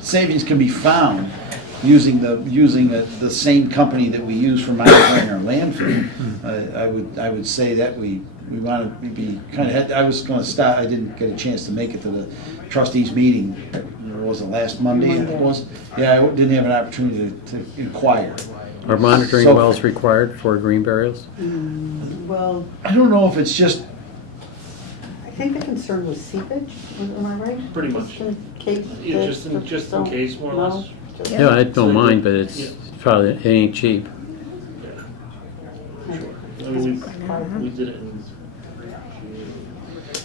savings can be found using the same company that we use for monitoring our landfill, I would say that we want to be kind of. I was going to stop. I didn't get a chance to make it to the trustees meeting was it, last Monday it was? Yeah, I didn't have an opportunity to inquire. Are monitoring So- wells required for green burials? Well, I don't know if it's just, I think the concern was seepage, am I right? Pretty much. Just in case. Yeah, they just in don't case, more or know. less. Just- Yeah, I don't So- mind, but it's Yeah. probably, it ain't cheap. I mean, we did it in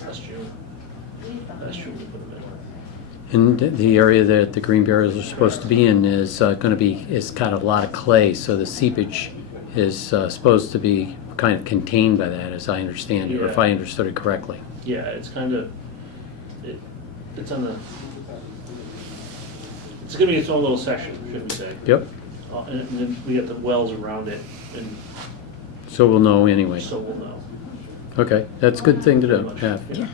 last June. Last June we put them in. And the area that the green burials are supposed to be in is gonna be, it's got a lot of clay, so the seepage is supposed to be kind of contained by that, as I understand it, or if I understood it correctly. Yeah, it's kind of, it's on the, it's gonna be its own little section, should we say. Yep, And then we got the wells around it, and so we'll know anyway. so we'll know. Okay, that's a good thing to Pretty do, much. have. Yeah.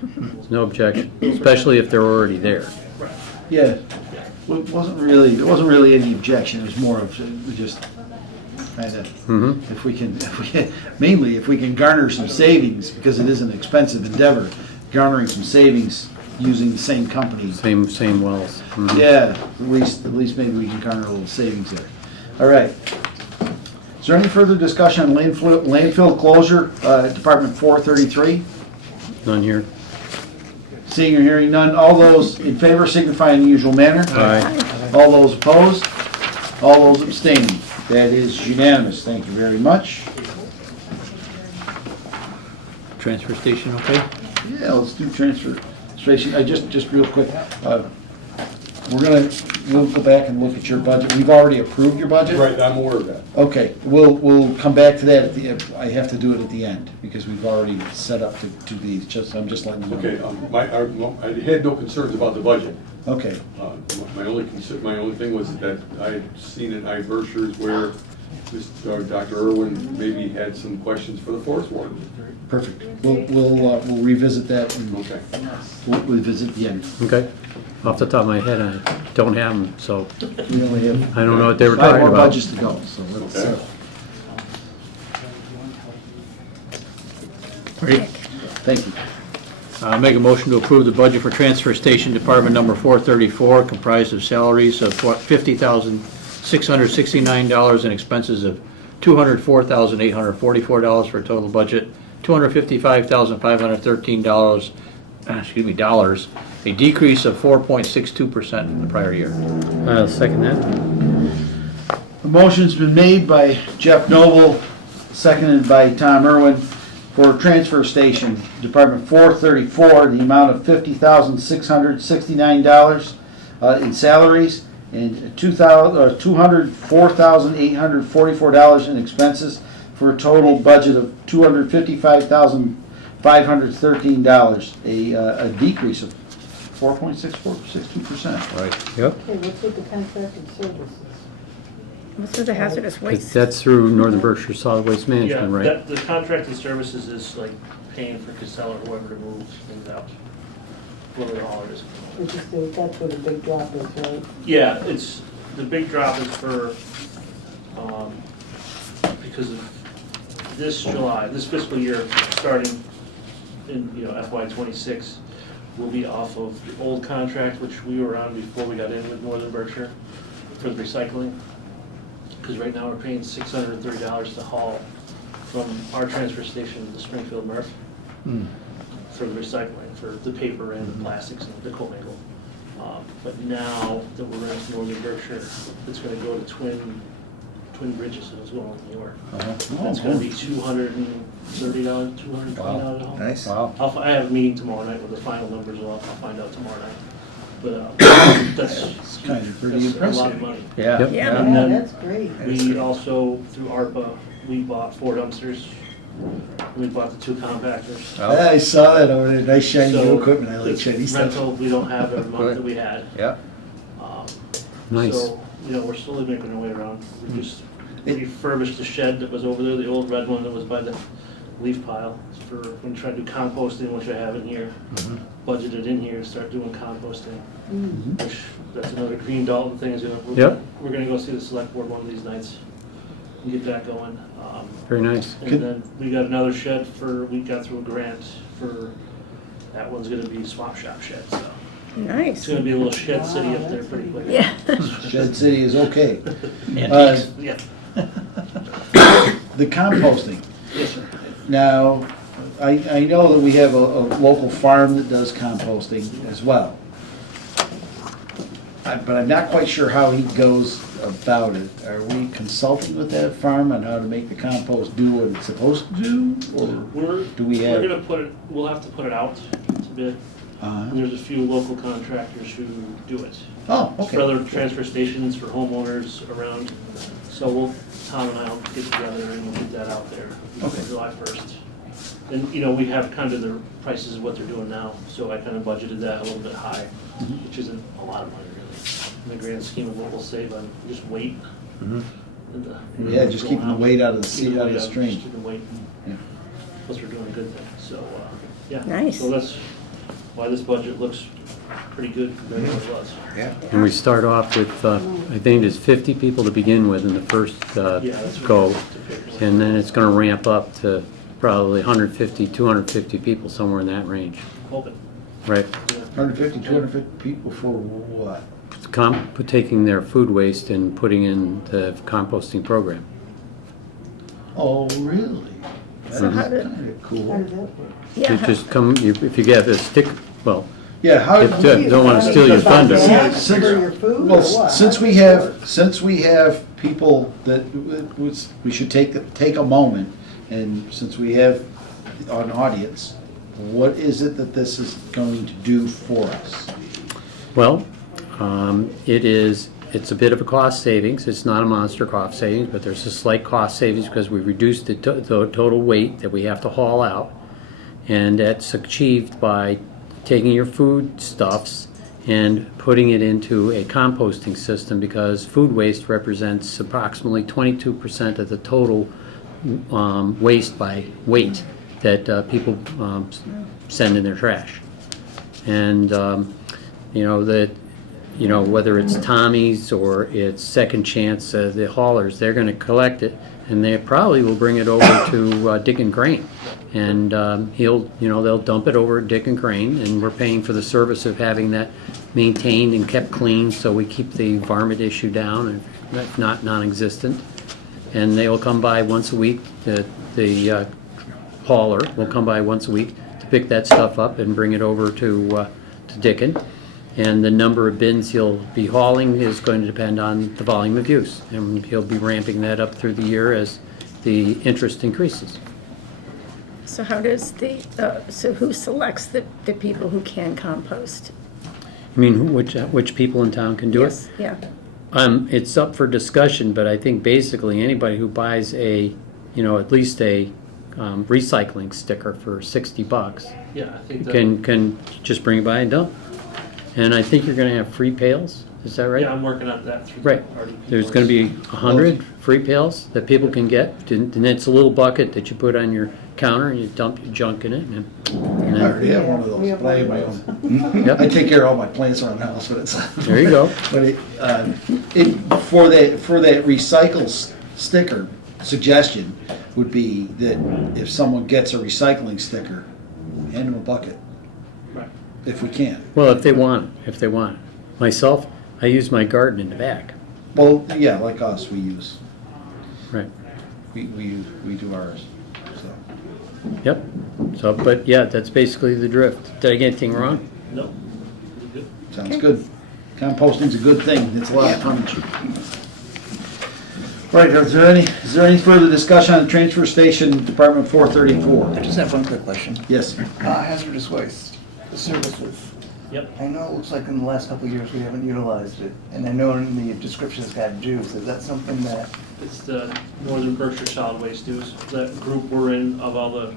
No objection, especially if they're already there. Right. yeah, Yeah. well, it wasn't really any objection, it was more of just kind of, Mm-hmm. if we can, mainly if we can garner some savings, because it is an expensive endeavor, garnering some savings using the same company. Same wells. Mhm. Yeah, at least maybe we can garner a little savings there. All right. Is there any further discussion on landfill closure, Department 433? None here. Seeing or hearing none, all those in favor signify in the usual manner. Aye. All those opposed? All those abstaining? That is unanimous. Thank you very much. Transfer station, okay? Yeah, let's do transfer station. Just real quick, we'll go back and look at your budget. We've already approved your budget? Right, I'm aware of that. Okay, we'll come back to that at the, I have to do it at the end, because we've already set up to do these, I'm just letting you know. Okay, I had no concerns about the budget. Okay, My only thing was that I had seen in brochures where Dr. Irwin maybe had some questions for the forest warden. perfect. We'll revisit that and Okay. we'll revisit the end. Okay. Off the top of my head, I don't have them, so We only have I don't know what they were 5 talking more about. budgets to go, so let's, Okay. Ready? thank you. Make a motion to approve the budget for transfer station department number 434, comprised of salaries of $50,669 and expenses of $204,844 for a total budget $255,513, dollars, a decrease of 4.62% from the prior year. I'll second that. The motion's been made by Jeff Noble, seconded by Tom Irwin, for transfer station, Department 434, the amount of $50,669 in salaries and $204,844 in expenses, for a total budget of $255,513, a decrease of 4.62%. Right. Yep. Okay, what's with the contracted services? What's with the hazardous waste? That's through Northern Berkshire Solid Waste Management, right? Yeah, the contracted services is like paying for Casella or whoever to move things out. Whoever the hauler is. That's where the big drop is, right? Yeah, the big drop is for, because of this July, this fiscal year, starting in, FY '26, we'll be off of the old contract, which we were on before we got in with Northern Berkshire for the recycling. Because right now we're paying $630 to haul from our transfer station to Springfield MRF for the recycling, for the paper and the plastics and the commingle. But now that we're in Northern Berkshire, it's gonna go to Twin Bridges, and it's going to New York. That's gonna be $230, $220 to haul. Nice. Wow. I have a meeting tomorrow night with the final numbers, I'll find out tomorrow night. But that's It's kind of pretty that's a lot of impressive. money. Yeah. Yep. Yeah. And Yeah, then that's great. we also, through ARPA, we bought 4 dumpsters. We bought the 2 compactors. Yeah, I saw that over there, nice shiny So, new equipment, I like the shiny stuff. rental, we don't have every month that we had. Yeah. Nice. So, we're slowly making our way around. We just refurbished the shed that was over there, the old red one that was by the leaf pile, for when you try to do composting, which I have in here. Budgeted in here to start doing composting, which, that's another green Dalton thing, Yep. we're gonna go see the select board one of these nights and get that going. Very nice. And then we got another shed we got through a grant for, that one's gonna be swap shop shed, so. Nice. It's gonna be a little shed city up there pretty quick. Yeah. Shed City is okay. Antiques. Yeah, The composting. yes, sir. Now, I know that we have a local farm that does composting as well. But I'm not quite sure how he goes about it. Are we consulting with that farm on how to make the compost do what it's supposed to do? Or do we have? We're gonna put it, we'll have to put it out to bid. And there's a few local contractors who do it. Oh, For okay. other transfer stations, for homeowners around. So Tom and I will get together and we'll get that out there Okay. July 1st. And, you know, we have kind of the prices of what they're doing now, so I kind of budgeted that a little bit high, which isn't a lot of money really, in the grand scheme of what we'll save on just weight. And Yeah, just keeping the weight out of the sea, out of the stream. Just keeping weight. Yeah. Plus we're doing a good thing, so, yeah. Nice. So that's why this budget looks pretty good compared to what it was. Yeah. And we start off with, I think there's 50 people to begin with in the first Yeah, that's what go. we have to figure out. And then it's gonna ramp up to probably 150, 250 people, somewhere in that range, Hope it. right? 150, 250 people for what? Taking their food waste and putting in the composting program. Oh, really? That So is how did- kind of How cool. does that work? Yeah. You just come, if you get a stick, well, Yeah, how, if you don't wanna steal your thunder. For your food or well, what? since we have people that, we should take a moment, and since we have an audience, what is it that this is going to do for us? Well, it's a bit of a cost savings. It's not a monster cost savings, but there's a slight cost savings because we reduced the total weight that we have to haul out. And that's achieved by taking your foodstuffs and putting it into a composting system, because food waste represents approximately 22% of the total waste by weight that people send in their trash. And whether it's Tommy's or it's Second Chance, the haulers, they're going to collect it, and they probably will bring it over to Dick and Crane, and they'll dump it over at Dick and Crane, and we're paying for the service of having that maintained and kept clean, so we keep the varmint issue down, and if not non-existent. And they will come by once a week. The hauler will come by once a week to pick that stuff up and bring it over to Dickin. And the number of bins he'll be hauling is going to depend on the volume of use. And he'll be ramping that up through the year as the interest increases. So how does so who selects the people who can compost? I mean, which people in town can do it? Yes, yeah. It's up for discussion, but I think basically anybody who buys at least a recycling sticker for $60 Yeah, I think that. can just bring it by and dump. And I think you're gonna have free pails, is that right? Yeah, I'm working on that through. Right. There's gonna be 100 free pails that people can get, and it's a little bucket that you put on your counter and you dump your junk in it. And I then, already have one of those, but I have my own. Yep. I take care of all my plants around the house, but it's. There you go. But for that recycle sticker, suggestion would be that if someone gets a recycling sticker, hand them a bucket, Right. if we can. Well, if they want it. Myself, I use my garden in the back. Well, yeah, like us, we use, Right. we do ours, so. Yep. So, but yeah, that's basically the drift. Did I get anything wrong? No, you're good. Sounds good. Composting's a good thing, it's a lot of tonnage. Right, is there any further discussion on the transfer station, Department 434? I just have one quick question. Yes, Hazardous waste, the services. Yep. I know it looks like in the last couple of years we haven't utilized it, and I know in the description it's got dues. Is that something that, It's the Northern Berkshire Solid Waste Dues, that group we're in of all the,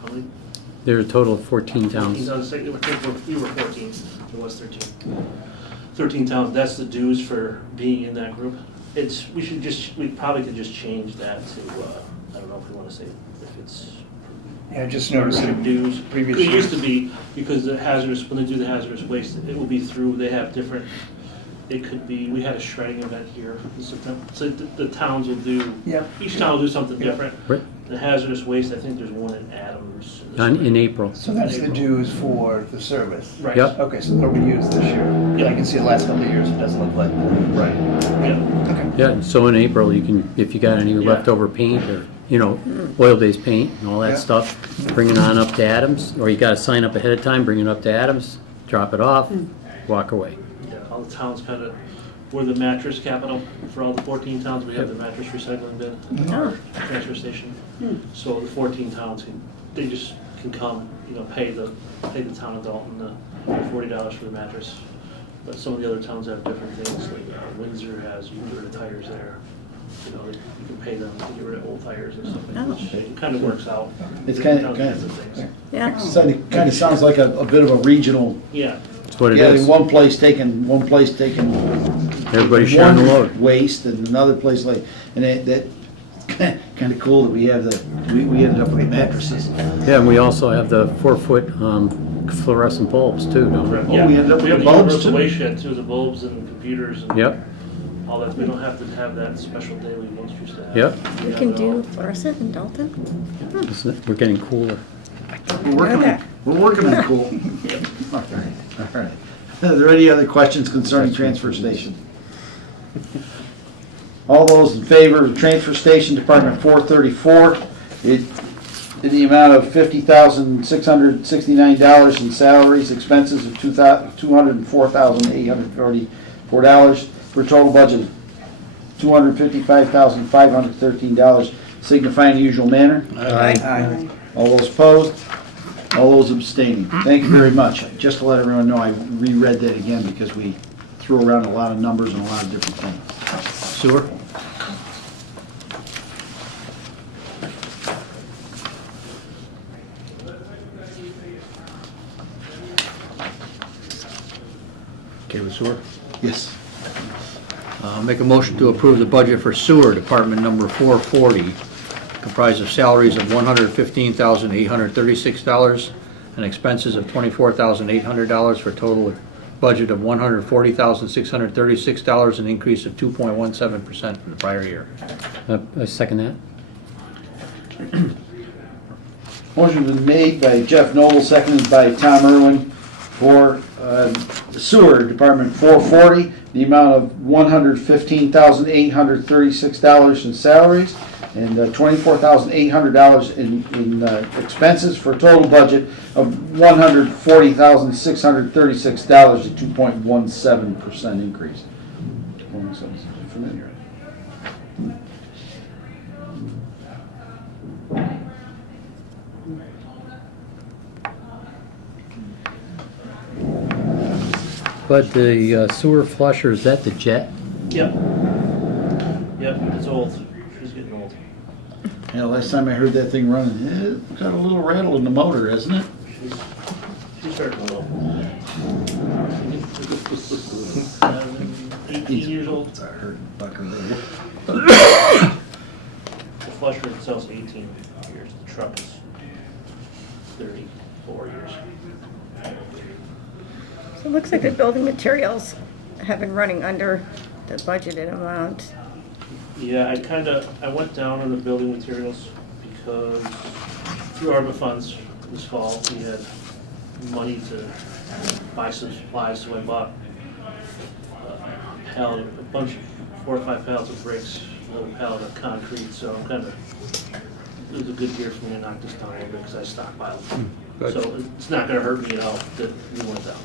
how many? There are a total of 14 14 towns. towns, we were 14, there was 13. 13 towns, that's the dues for being in that group. We probably could just change that to, I don't know if we want to say, if it's I just noticed it dues. previous It used years. to be, because the hazardous, when they do the hazardous waste, it will be through, they have different it could be, we had a shredding event here in September, so the towns will do, Yep. each town will do something different. Right. The hazardous waste, I think there's one in Adams. In April. So that's the dues for the service? Right. Yep. Okay, so that'll be used this year. Yeah. I can see the last couple of years, it doesn't look like that. Right, yeah. Okay. Yeah, so in April, you can, if you got any Yeah. leftover paint or, you know, oil-based paint and all that Yeah. stuff, bring it on up to Adams, or you gotta sign up ahead of time, bring it up to Adams, drop it off, walk away. Yeah, all the towns kind of, we're the mattress capital for all the 14 towns. We have the mattress recycling bin in our transfer station. So the 14 towns, they just can come, you know, pay the town of Dalton the $40 for the mattress. But some of the other towns have different things, like Windsor has, you can get rid of tires there. You know, you can pay them to get rid of old tires and stuff like that. It kind of works out. It's kind Towns of, have things. Yeah. so it kind of sounds like a bit of a regional, Yeah, That's what it yeah, is. one place taking Everybody sharing the one load. waste and another place like, and that kind of cool that we have we ended up with mattresses. Yeah, and we also have the 4-foot fluorescent bulbs too, don't we? yeah. we ended up with have the the bulbs, universal too? waste shed too, the bulbs and computers and Yep, all that. We don't have to have that special day we once used to have. yep. We can do fluorescent in Dalton? We're getting cooler. We're working on cool. All right. Are there any other questions concerning transfer station? All those in favor of transfer station department 434, in the amount of $50,669 in salaries, expenses of $204,844 for a total budget of $255,513, signify in the usual manner. Aye. All those opposed? All those abstaining? Thank you very much. Just to let everyone know, I reread that again because we threw around a lot of numbers and a lot of different things. Sewer? Okay with sewer? Yes. Make a motion to approve the budget for sewer department number 440, comprised of salaries of $115,836 and expenses of $24,800 for a total budget of $140,636, an increase of 2.17% from the prior year. I second that. Motion been made by Jeff Noble, seconded by Tom Irwin for sewer department 440, the amount of $115,836 in salaries and $24,800 in expenses for a total budget of $140,636, a 2.17% increase. Familiar. But the sewer flusher, is that the jet? Yep. Yep, it's old. She's getting old. Yeah, last time I heard that thing running, it got a little rattle in the motor, hasn't it? She's starting to low. 18 years old. I heard fucking The flusher itself is 18 years. The truck is 34 years. So it looks like the building materials have been running under the budgeted amount. Yeah, I went down on the building materials because through ARPA funds this fall, we had money to buy some supplies, so I bought a bunch of 4 or 5 pallets of bricks, a little pallet of concrete, so I'm it was a good year for me to knock this down a little bit because I stockpiled. Good. So it's not gonna hurt me at all that we went down.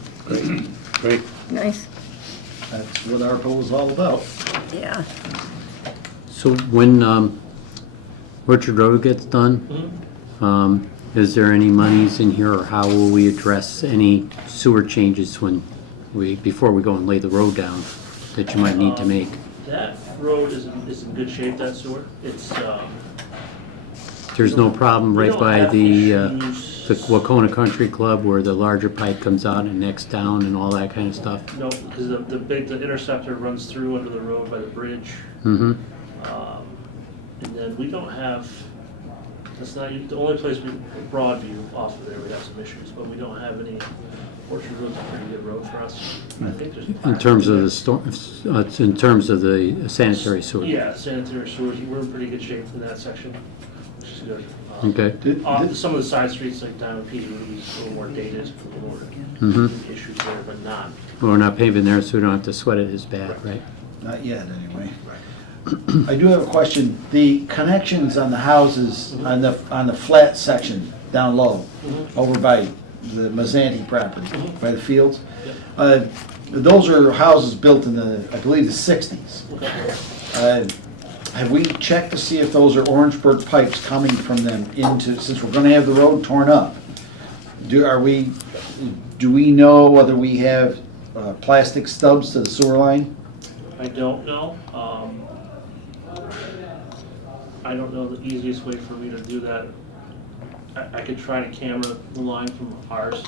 Great. Nice, That's what ARPA was all about. yeah. So when Orchard Road gets done, is there any monies in here, or how will we address any sewer changes before we go and lay the road down that you might need to make? That road is in good shape, that sewer. It's, There's no problem we right don't by have the issues. Wacona Country Club where the larger pipe comes out and necks down and all that kind of stuff? No, because the interceptor runs through under the road by the bridge. Mm-hmm. And then we don't have, that's not the only place Broadview off of there, we have some issues, but we don't have any Orchard Road's a pretty good road for us. I think there's. In terms of the storm, in terms of the sanitary sewer? Yeah, sanitary sewers, we're in pretty good shape in that section, which is good. Okay. Some of the side streets like Diamond P, is a little more dated, a little more Mm-hmm. issues there, but not. Well, we're not paving there, so we don't have to sweat it as bad, right? Not yet, anyway. I do have a question. The connections on the houses, on the flat section down low, over by the Mazzanti property, by the fields, those are houses built in the, I believe, the 60s. Have we checked to see if those are Orangeburg pipes coming from them into, since we're gonna have the road torn up? Do we know whether we have plastic stubs to the sewer line? I don't know. I don't know the easiest way for me to do that. I could try to camera the line from ours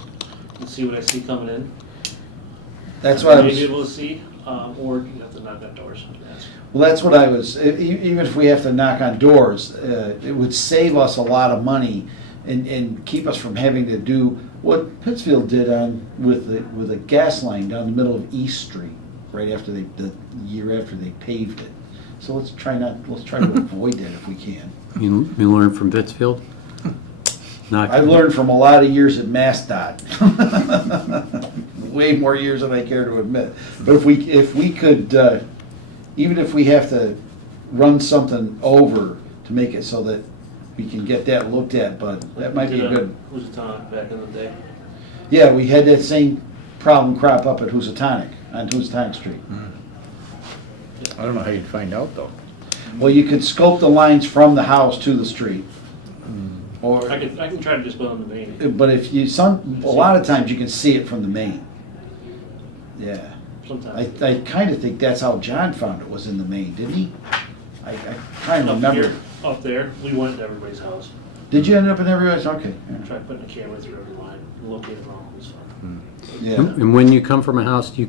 and see what I see coming in. That's what I Maybe was, able to see, or you have to knock on doors. well, that's what I was, even if we have to knock on doors, it would save us a lot of money and keep us from having to do what Pittsfield did with a gas line down the middle of East Street, right after the year after they paved it. So let's try to avoid that if we can. You learn from Pittsfield? Not- I've learned from a lot of years at MassDOT. Way more years than I care to admit. But if we could, even if we have to run something over to make it so that we can get that looked at, but that might be a good. Housatonic back in the day. Yeah, we had that same problem crop up at Housatonic, on Housatonic Street. I don't know how you'd find out, though. Well, you could scope the lines from the house to the street. Or, I can try to just go on the main. but if you, a lot of times you can see it from the main. Yeah. Sometimes. I kind of think that's how John found it, was in the main, didn't he? I trying to Up remember. here, up there, we went to everybody's house. Did you end up in everybody's? Okay. Yeah. Tried putting a camera through every line, locate them all, it was fun. Yeah. And when you come from a house, do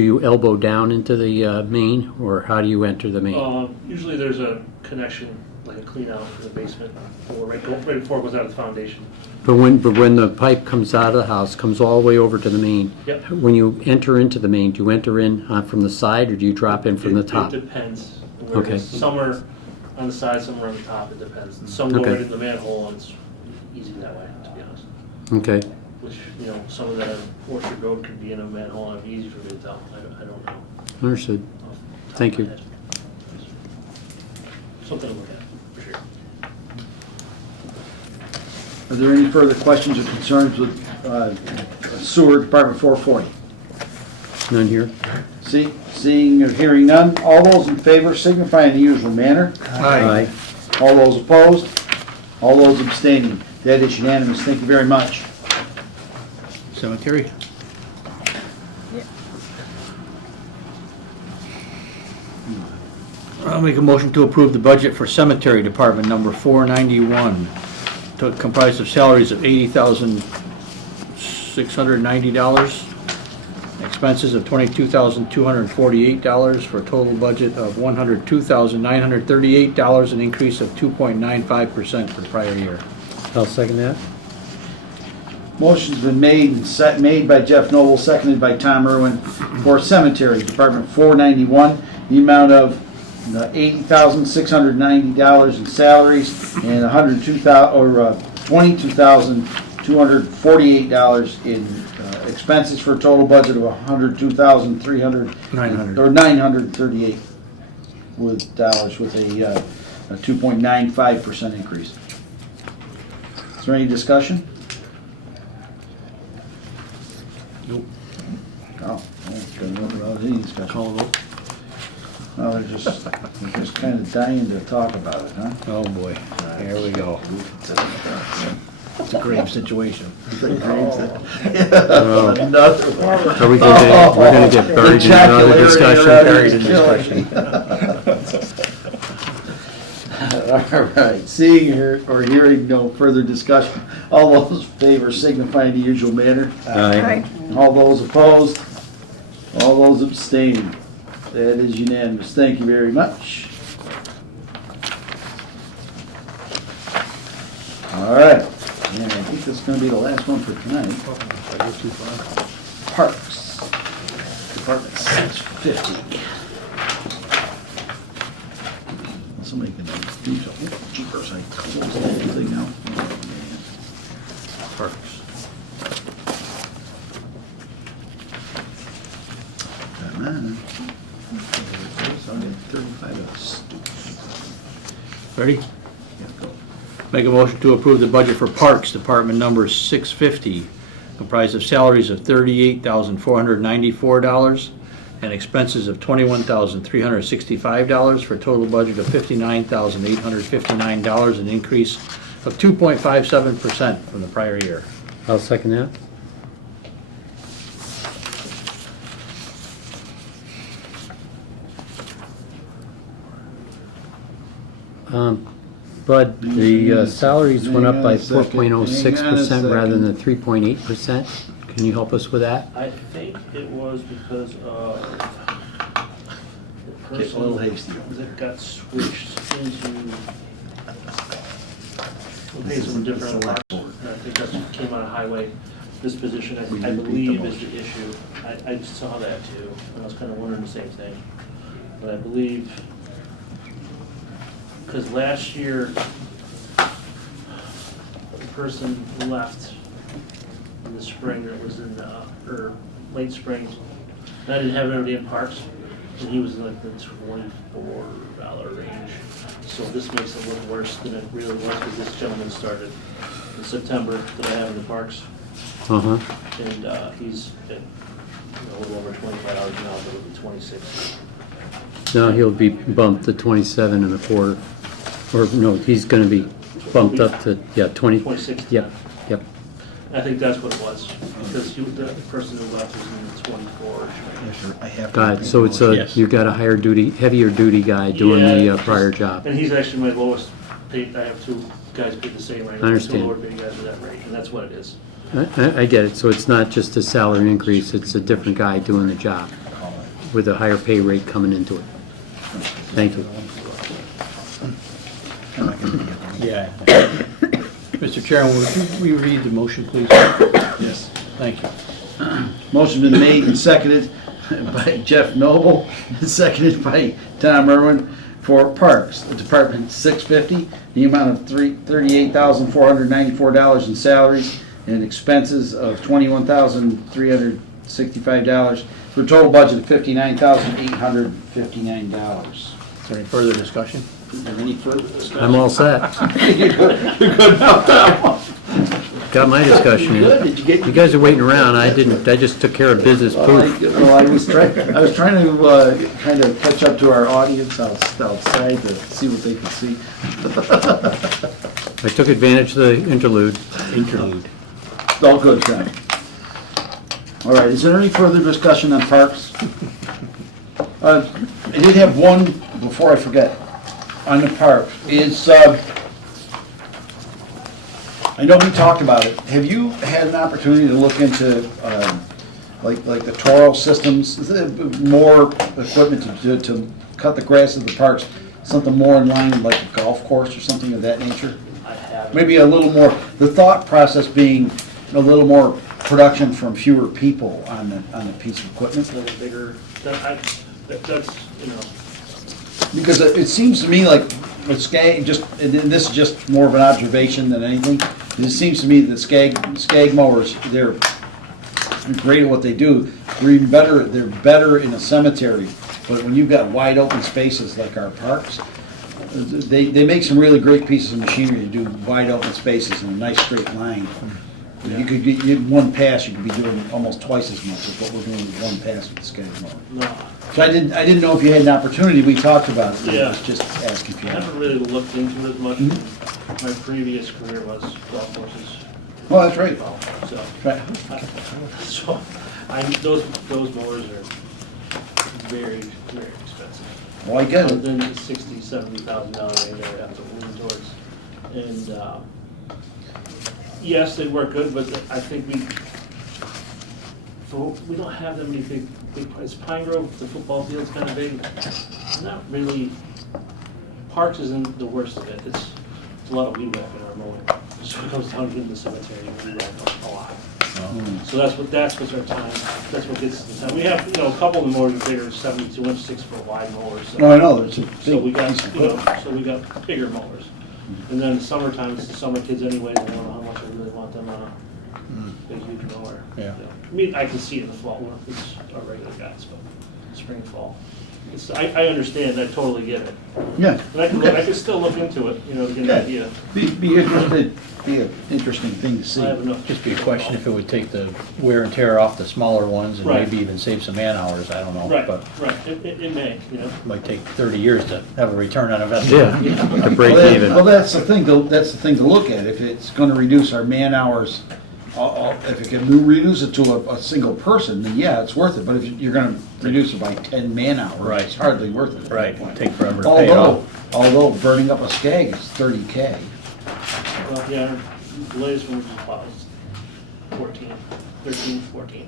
you elbow down into the main, or how do you enter the main? Usually there's a connection, like a clean out in the basement, or right before it goes out of the foundation. But when the pipe comes out of the house, comes all the way over to the main, Yep. when you enter into the main, do you enter in from the side, or do you drop in from the top? It depends. Where Okay. Some are on the side, some are on the top, it depends. Some go Okay. right in the manhole, and it's easy that way, to be honest. Okay, Which, some of that on Orchard Road could be in a manhole, and it'd be easy for me to tell, I don't know. understood. off the top Thank of my you. head. Something to look at, for sure. Are there any further questions or concerns with Sewer Department 440? None here? Seeing or hearing none, all those in favor signify in the usual manner. Aye. All those opposed? All those abstaining? That is unanimous. Thank you very much. Cemetery? I'll make a motion to approve the budget for Cemetery Department number 491, comprised of salaries of $80,690, expenses of $22,248, for a total budget of $102,938, an increase of 2.95% for prior year. I'll second that. Motion's been made by Jeff Noble, seconded by Tom Irwin, for Cemetery Department 491, the amount of $80,690 in salaries and $22,248 in expenses, for a total budget of $938 with dollars, with a 2.95% increase. Is there any discussion? Nope. Oh, without any discussion. Call a vote. Well, they're just kind of dying to talk about it, huh? Oh, boy. Here we go. It's a grave situation. Another one. Are we we're gonna get buried in another discussion? Buried in discussion. All right, seeing or hearing no further discussion, all those in favor signify in the usual manner. Aye. All those opposed, all those abstaining. That is unanimous. Thank you very much. All right, and I think that's going to be the last one for tonight. Parks, Department 650. Somebody can do something. Jeepers, I closed the whole thing out. Parks. Come on. So I got 35 of us. Ready? Yeah, go. Make a motion to approve the budget for Parks, Department number 650, comprised of salaries of $38,494 and expenses of $21,365 for a total budget of $59,859, an increase of 2.57% from the prior year. I'll second that. Bud, the salaries went up by 4.06% rather than 3.8%. Can you help us with that? I think it was because of the Get a little person hasty. that got switched into, okay, some different parts. I think that's what came out of highway. This position, I We repeat the believe, is motion. the issue. I saw that too, and I was kind of wondering the same thing. But I believe, because last year, the person left in the spring, or it was in, or late spring, and I didn't have everybody in parks, and he was in like the $24 range. So this makes it a little worse than it really was, because this gentleman started in September that I have in the parks, Uh-huh. and he's at, a little over $25 an hour, but it'll be 26. Now he'll be bumped to 27.25. Or no, he's gonna be bumped up to, 20. 26. Yep, yep. I think that's what it was, because the person who left was in the 24. Yeah, sure, I have to. Got it, so it's you got a heavier duty guy doing the prior job. And he's actually my lowest paid. I have two guys paid the same rate. I understand. Two lower paid guys at that rate, and that's what it is. I get it, so it's not just a salary increase, it's a different guy doing the job with a higher pay rate coming into it. Thank you. Yeah. Mr. Chairman, would you reread the motion, please? Yes. Thank you. Motion been made and seconded by Jeff Noble, and seconded by Tom Irwin for Parks, Department 650, the amount of $38,494 in salaries and expenses of $21,365 for a total budget of $59,859. Is there any further discussion? Is there any further discussion? I'm all set. You're good about that one. Got my discussion in. Good, did you get? You guys are waiting around, I didn't, I just took care of business poof. Well, I was trying to kind of catch up to our audience outside to see what they could see. I took advantage of the interlude. All good, Sean. All right, is there any further discussion on parks? I did have one, before I forget, on the park, is, I know we talked about it. Have you had an opportunity to look into, like the Toro systems, more equipment to cut the grass of the parks, something more in line with like a golf course or something of that nature? I have. Maybe a little more, the thought process being a little more production from fewer people on the piece of equipment. A little bigger. That's Because it seems to me like with Skag, and this is just more of an observation than anything, it seems to me that Skag mowers, they're great at what they do. They're better in a cemetery, but when you've got wide open spaces like our parks, they make some really great pieces of machinery to do wide open spaces in a nice straight line. You could get, one pass, you could be doing almost twice as much as what we're doing with one pass with the Skag mower. no. So I didn't know if you had an opportunity, we talked about it, I Yeah. was just asking if you I had. haven't really looked into it much. Mhm. My previous career was golf courses. Well, that's right. So, Right. those mowers are very, very expensive. Well, I get it. Within the $60,000-$70,000 range, I would have to lean towards. And, yes, they work good, but I think we don't have that many big, it's Pine Grove, the football field's kind of big. Not really, Parks isn't the worst of it. It's a lot of weed whacking in our mowing. So it comes down to the cemetery, we whack a lot. So that's what's our time, that's what gets us the time. We have, you know, a couple of the mowers are bigger, 72-inch, 6-foot wide mowers. No, I know, it's a So we big got, piece of you know, equipment. so we got bigger mowers. And then in the summertime, it's the summer kids anyway, I don't know how much I really want them on a big huge mower. Yeah. I mean, I can see it in the fall, when it's our regular guys, but spring, fall. I understand, I totally get it. Yeah. And I can still look into it, you know, to get an idea. Be an interesting thing to see. I have enough. Just be a question if it would take the wear and tear off the smaller ones and Right. maybe even save some man hours, I don't know. Right, But right, it may, you know. it might take 30 years to have a return on investment. Yeah, to break Well, even. Well, that's the thing, that's the thing to look at. If it's gonna reduce our man hours, if it can reduce it to a single person, then yeah, it's worth it. But if you're gonna reduce it by 10 man hours, Right. it's hardly worth it. at Right, that point. take forever to pay it off. Although burning up a skag is 30K. Well, yeah, the latest one was about 13, 14.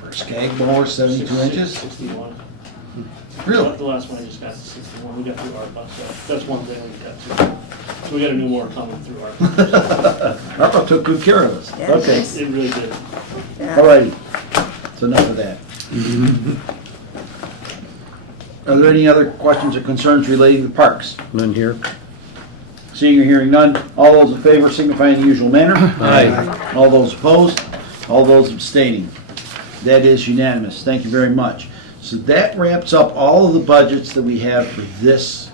For a skag mower, 72 inches? 61. Really? The last one I just got is 61, we got through ARPA, so that's one thing we got to. So we got a new mower coming through ARPA. ARPA took good care of us. Yeah, Okay, nice. It really did. Yeah. all righty. That's enough of that. Are there any other questions or concerns relating to parks? None here? Seeing or hearing none, all those in favor signify in the usual manner. Aye. All those opposed, all those abstaining. That is unanimous. Thank you very much. So that wraps up all of the budgets that we have for this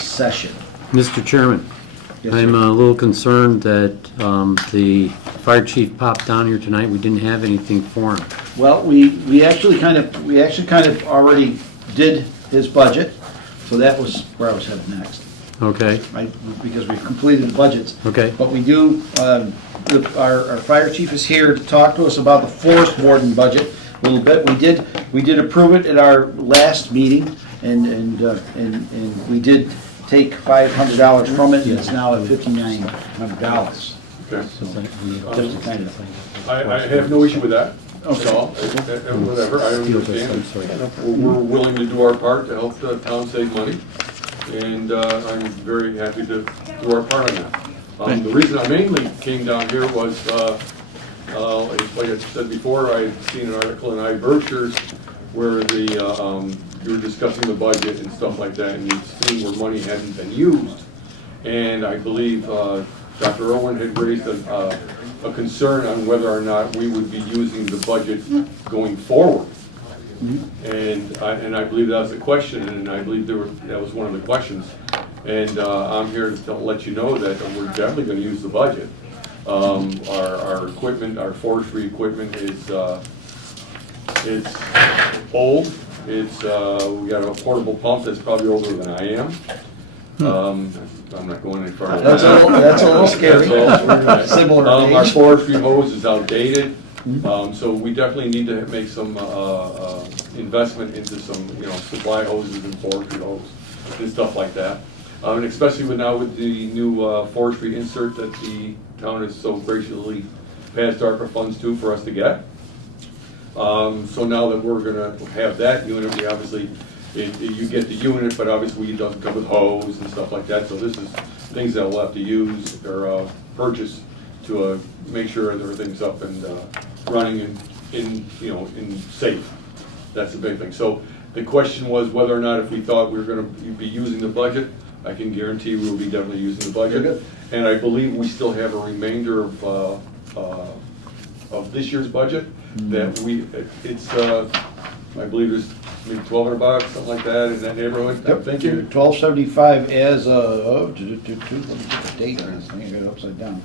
session. Mr. Chairman, Yes, I'm sir. a little concerned that the fire chief popped down here tonight. We didn't have anything for him. Well, we actually kind of already did his budget, so that was where I was headed next. Okay, Because we've completed the budgets. okay. But we do, our fire chief is here to talk to us about the forest warden budget a little bit. We did approve it at our last meeting, and we did take $500 from it, and it's now at $5,900. Okay. Just to kind of, I have no issue with that. Okay. So, whatever, I understand. We're willing to do our part to help the town save money, and I'm very happy to do our part on that. The reason I mainly came down here was, like I said before, I had seen an article in iBerkshires where you were discussing the budget and stuff like that, and you'd seen where money hadn't been used. And I believe Dr. Irwin had raised a concern on whether or not we would be using the budget going forward. And I believe that was the question, and I believe that was one of the questions. And I'm here to let you know that we're definitely going to use the budget. Our equipment, our forestry equipment is it's old. It's we got a portable pump that's probably older than I am. I'm not going any further. that's a little scary. That's all. Similar Our age. forestry hose is outdated, so we definitely need to make some investment into some, supply hoses and forestry hose and stuff like that. And especially now with the new forestry insert that the town has so graciously passed ARPA funds to for us to get. So now that we're gonna have that unit, we obviously, you get the unit, but obviously it doesn't come with hose and stuff like that. So this is things that we'll have to use or purchase to make sure everything's up and running in safe. That's the big thing. So the question was whether or not if we thought we were gonna be using the budget. I can guarantee we will be definitely using the budget. Good. And I believe we still have a remainder of this year's budget that it's, I believe there's maybe $1,200, something like that, in that neighborhood, I'm thinking. $1,275 as of, let me get the date on this thing, I got it upside down.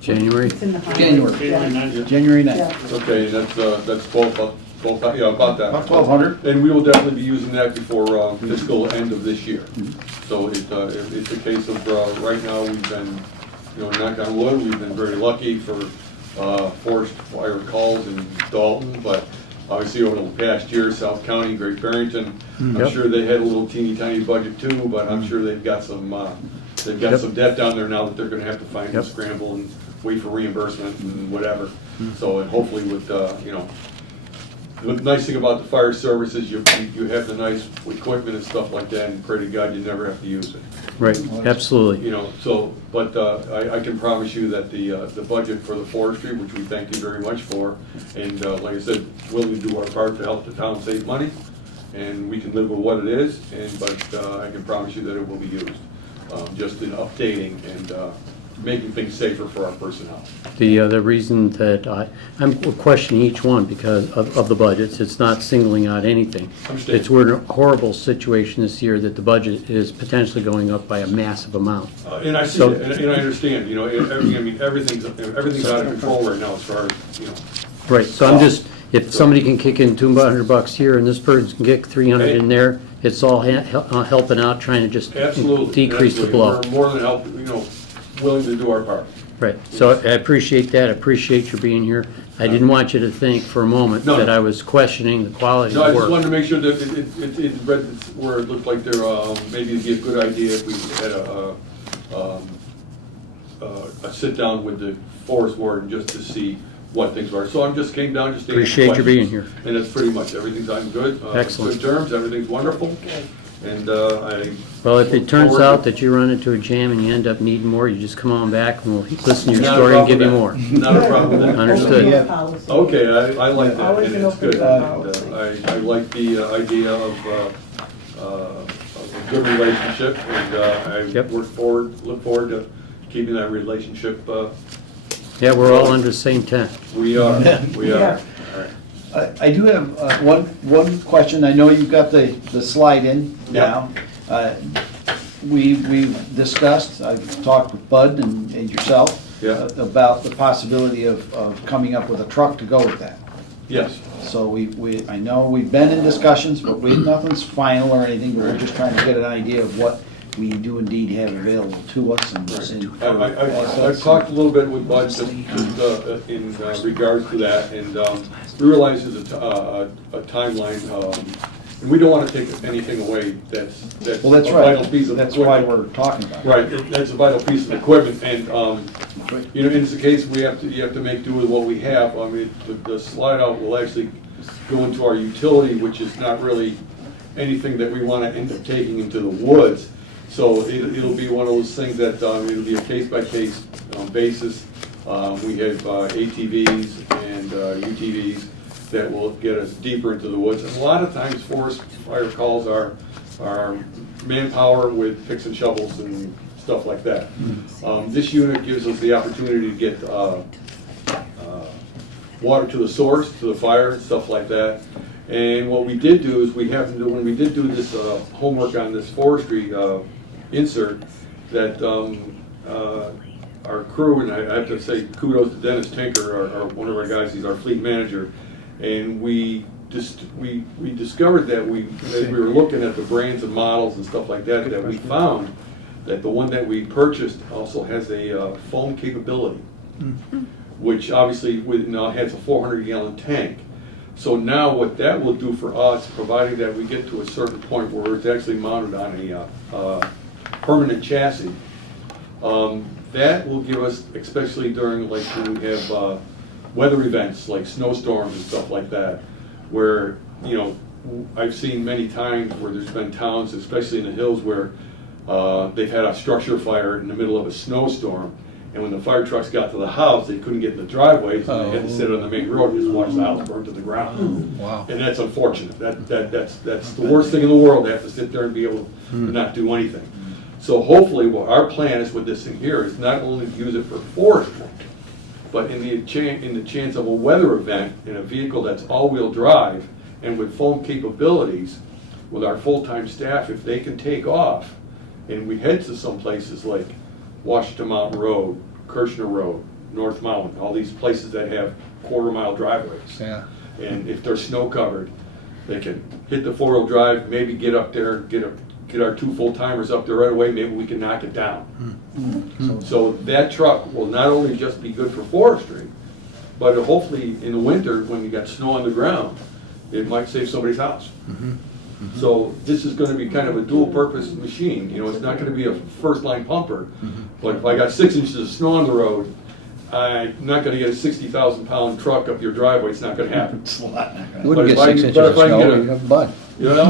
January? It's in the. January. January 9th. January Yeah. 9th. Okay, that's 12, yeah, about that. About 1,200. And we will definitely be using that before fiscal end of this year. So it's a case of, right now, we've been, knock on wood, we've been very lucky for forest fire calls in Dalton, but obviously over the past year, South County, Great Barrington, I'm Yep. sure they had a little teeny tiny budget too, but I'm sure they've got some some debt down there now that they're gonna have to find and Yep. scramble and wait for reimbursement and whatever. So, and hopefully with, the nice thing about the fire service is you have the nice equipment and stuff like that, and pray to God you never have to use it. Right, absolutely. You know, so, but I can promise you that the budget for the forestry, which we thank you very much for, and like I said, willing to do our part to help the town save money, and we can live with what it is, but I can promise you that it will be used, just in updating and making things safer for our personnel. The reason that I'm questioning each one because of the budgets, it's not singling out anything. Understand. It's we're in a horrible situation this year that the budget is potentially going up by a massive amount. And I see So- that, and I understand, you know, everything's out of control right now as far as, you know. Right, so I'm just, if somebody can kick in $200 here and this person can get 300 in there, it's all helping out, trying to just Absolutely. decrease the blow. We're more than help, you know, willing to do our part. Right, so I appreciate that, I appreciate your being here. I didn't want you to think for a moment No. that I was questioning the quality No, I of just work. wanted to make sure that it read where it looked like there, maybe it'd be a good idea if we had a sit-down with the forest warden just to see what things are. So I just came down just to answer Appreciate your questions. being here. And that's pretty much, everything's on good. Excellent. Good terms, everything's wonderful. And I. Well, if it turns forward- out that you run into a jam and you end up needing more, you just come on back and we'll listen to your Not a story and problem give you with more. that. Not a problem with that. Understood. Open door policy. Okay, I like that, Always and an it's open good. door And, policy. I like the idea of a good relationship, and I Yep. look forward to keeping that relationship. Yeah, we're all under the same tent. We are. Yeah. All right. I do have one question. I know you've got the slide in now. We've discussed, I've talked with Bud and yourself Yeah. about the possibility of coming up with a truck to go with that. Yes. So I know we've been in discussions, but nothing's final or anything, but we're just trying to get an idea of what we do indeed have available to us and. I've talked a little bit with Bud just, in regards to that, and we realize there's a timeline, and we don't want to take anything away that's a Well, that's vital right. piece of That's why equipment. we're talking about it. Right, that's a vital piece of equipment, and, you know, in this case, you have to make do with what we have. I mean, the slide out will actually go into our utility, which is not really anything that we want to end up taking into the woods. So it'll be one of those things that, it'll be a case-by-case basis. We have ATVs and UTVs that will get us deeper into the woods. And a lot of times forest fire calls are manpower with picks and shovels and stuff like that. This unit gives us the opportunity to get water to the source, to the fire, stuff like that. And what we did do is when we did do this homework on this forestry insert, that our crew, and I have to say kudos to Dennis Tinker, our one of our guys, he's our fleet manager, and we discovered that as we were looking at the brands and models and stuff like that, that we found that the one that we purchased also has a foam capability, which obviously now has a 400-gallon tank. So now what that will do for us, providing that we get to a certain point where it's actually mounted on a permanent chassis, that will give us, especially during like when we have weather events like snowstorms and stuff like that, where, you know, I've seen many times where there's been towns, especially in the hills, where they've had a structure fire in the middle of a snowstorm, and when the fire trucks got to the house, they couldn't get in the driveways, and they had to sit on the main road and just watch the house burn to the ground. Wow. And that's unfortunate. That's the worst thing in the world, to have to sit there and be able to not do anything. So hopefully, what our plan is with this thing here is not only to use it for forestry, but in the chance of a weather event in a vehicle that's all-wheel drive and with foam capabilities, with our full-time staff, if they can take off, and we head to some places like Washington Mountain Road, Kirshner Road, North Mountain, all these places that have quarter-mile driveways. Yeah. And if they're snow-covered, they can hit the four-wheel drive, maybe get up there, get our two full-timers up there right away, maybe we can knock it down. So that truck will not only just be good for forestry, but hopefully in the winter, when you got snow on the ground, it might save somebody's house. So this is gonna be kind of a dual-purpose machine. You know, it's not gonna be a first-line pumper, but if I got 6 inches of snow on the road, I'm not gonna get a 60,000-pound truck up your driveway, it's not gonna happen. It's a lot. You wouldn't But get if I- 6 inches but of if I can snow, get a- you have mud. You know,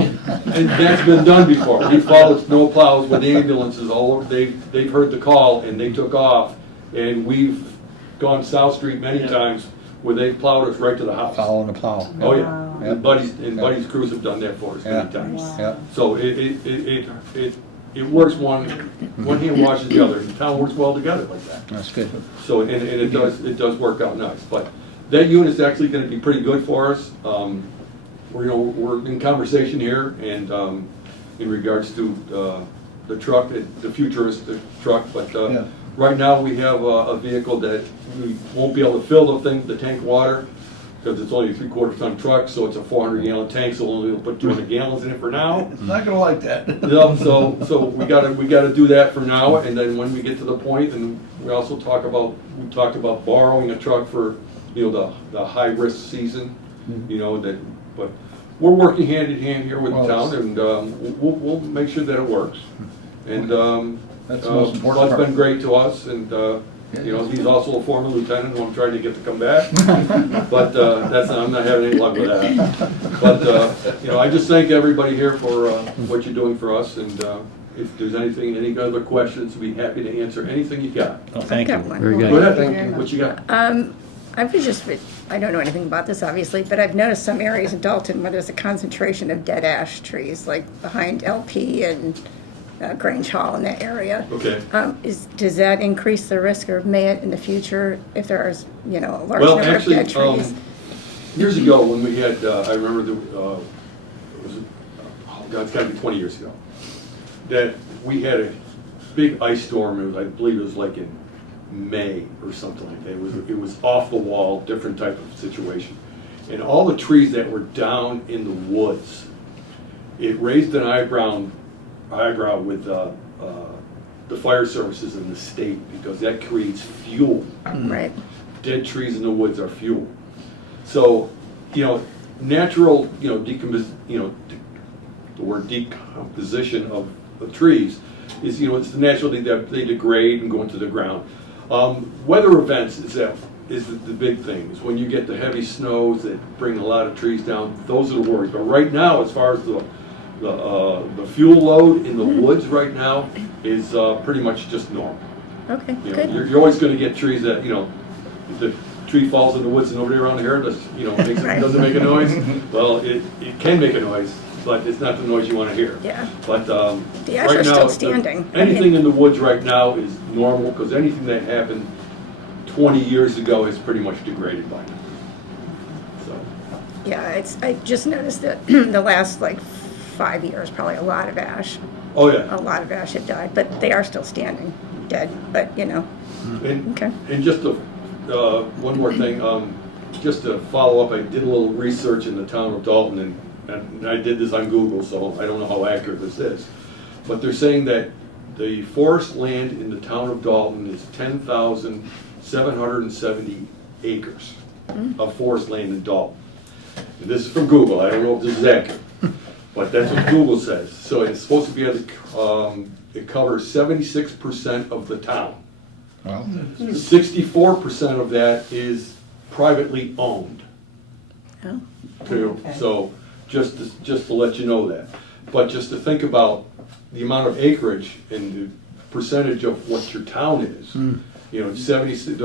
and that's been done before. We followed snow plows with ambulances all over, they've heard the call and they took off. And we've gone South Street many times where they've plowed us right to the house. Following the plow. Oh, yeah. Wow. And Buddy's crews have done that for us Yeah. many times. Yeah. So it works one hand washes the other. The town works well together like that. That's good. So, and it does work out nice. But that unit's actually gonna be pretty good for us. We're in conversation here and, in regards to, the truck, the futuristic truck, but, Yeah. right now we have a vehicle that we won't be able to fill the tank of water because it's only a 3/4 ton truck, so it's a 400-gallon tank, so we'll only put 200 gallons in it for now. It's not gonna like that. So we gotta do that for now, and then when we get to the point, and we talked about borrowing a truck for, the high-risk season, but we're working hand in hand here with the town, and we'll make sure that it works. And That's the most important Bud's part. been great to us, and he's also a former lieutenant who I'm trying to get to come back. But I'm not having any luck with that. But I just thank everybody here for what you're doing for us, and if there's any other questions, we'd be happy to answer anything you got. Oh, thank you. I've got one. Very good. Go ahead, Thank you very much. what you got? I don't know anything about this, obviously, but I've noticed some areas in Dalton where there's a concentration of dead ash trees, like behind LP and Grange Hall in that area. Okay. Does that increase the risk of mayit in the future if there's, a large Well, number of actually, dead trees? years ago, when we had, I remember it's gotta be 20 years ago, that we had a big ice storm, I believe it was like in May or something like that. It was off the wall, different type of situation. And all the trees that were down in the woods, it raised an eyebrow with the fire services in the state, because that creates fuel. Right. Dead trees in the woods are fuel. So, natural, the word decomposition of trees is, it's the natural thing that they degrade and go into the ground. Weather events is the big thing. Is when you get the heavy snows that bring a lot of trees down, those are the worries. But right now, as far as the fuel load in the woods right now is pretty much just normal. Okay, You know, good. you're always going to get trees that, if the tree falls in the woods and nobody around here doesn't make a noise. Well, it can make a noise, but it's not the noise you want to hear. Yeah. But The ash right are now, still standing. anything in the woods right now is normal, because anything that happened 20 years ago is pretty much degraded by now. So, Yeah, I just noticed that the last 5 years, probably a lot of ash had died, but they are still standing, dead, but And, okay. and just one more thing, just to follow up, I did a little research in the town of Dalton, and I did this on Google, so I don't know how accurate this is. But they're saying that the forest land in the town of Dalton is 10,770 acres of forest land in Dalton. And this is from Google, I don't know if this is accurate, but that's what Google says. So it's supposed to be able to, it covers 76% of the town. Well, 64% of that is privately owned. Oh. Too. Okay. So just to let you know that. But just to think about the amount of acreage and the percentage of what your town is. 70, this is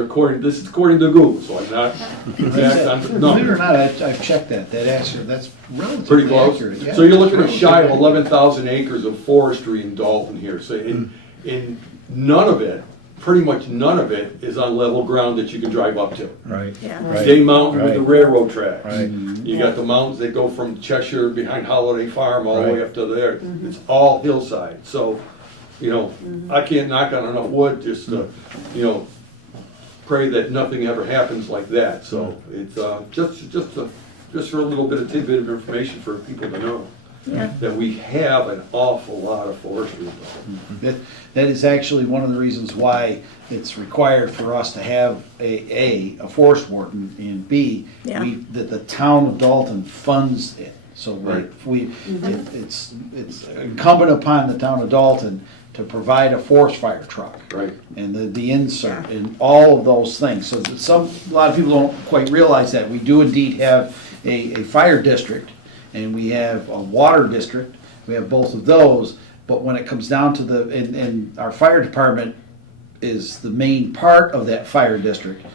according to Google, so I'm not exact on the believe it or number. not, I've checked that. That's relatively Pretty close. accurate. Yeah. So you're looking at shy of 11,000 acres of forestry in Dalton here. So in none of it, pretty much none of it is on level ground that you can drive up to. Right. Yeah. Right. Day Mountain with the Right. railroad tracks. Right. You got the mountains that go from Cheshire behind Holiday Farm all the way Right. up to there. It's all hillside. So, I can't knock on enough wood just to, pray that nothing ever happens like that. So it's just for a little bit of tidbit of information for people to know. Yeah. That we have an awful lot of forestry. That is actually one of the reasons why it's required for us to have a forest warden, and B, Yeah. that the town of Dalton funds it. So Right. it's incumbent upon the town of Dalton to provide a forest fire truck. Right. And the insert and all of those things. So that a lot of people don't quite realize that. We do indeed have a fire district and we have a water district. We have both of those, but when it comes down to and our fire department is the main part of that fire district,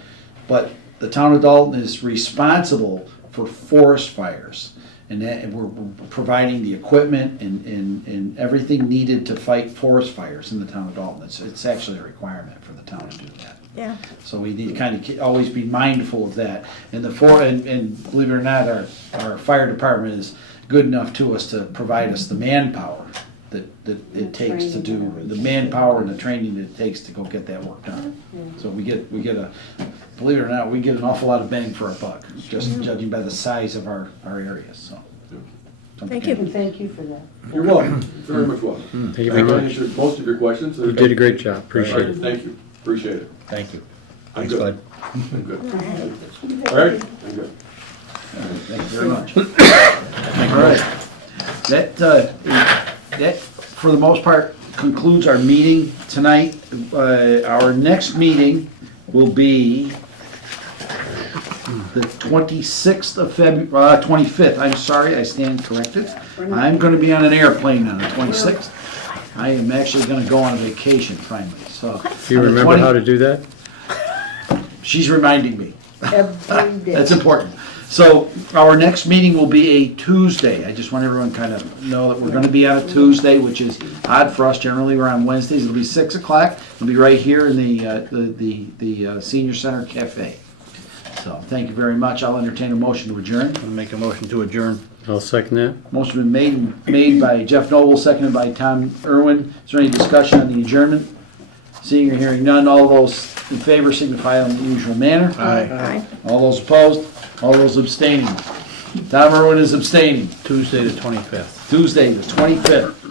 but the town of Dalton is responsible for forest fires. And we're providing the equipment and everything needed to fight forest fires in the town of Dalton. It's actually a requirement for the town to do that. Yeah. So we need to kind of always be mindful of that. And and believe it or not, our fire department is good enough to us to provide us the manpower that it takes to do, the manpower and the training that it takes to go get that work done. So we get believe it or not, we get an awful lot of bang for our buck, just judging by the size of our areas, so. Thank you. And thank you for that. You're welcome, very much welcome. Thank you I very think I much. answered most of your questions. You did a great job, appreciate it. Thank you, appreciate it. Thank you. I'm Thanks, good. Bud. I'm good. All right, I'm good. Thank you very much. All right. That, for the most part, concludes our meeting tonight. Our next meeting will be the 26th of February, 25th, I'm sorry, I stand corrected. I'm gonna be on an airplane on the 26th. I am actually gonna go on vacation finally, so. Do you on the remember 20 how to do that? She's reminding me. Every day. That's important. So our next meeting will be a Tuesday. I just want everyone to kind of know that we're going to be on a Tuesday, which is odd for us. Generally, we're on Wednesdays. It'll be 6 o'clock. It'll be right here in the Senior Center Cafe. So thank you very much. I'll entertain a motion to adjourn. I'll make a motion to adjourn. I'll second that. Motion been made by Jeff Noble, seconded by Tom Irwin. Is there any discussion on the adjournment? Seeing or hearing none, all those in favor signify in the usual manner. Aye. All those opposed? All those abstaining? Tom Irwin is abstaining. Tuesday the 25th. Tuesday, the 25th.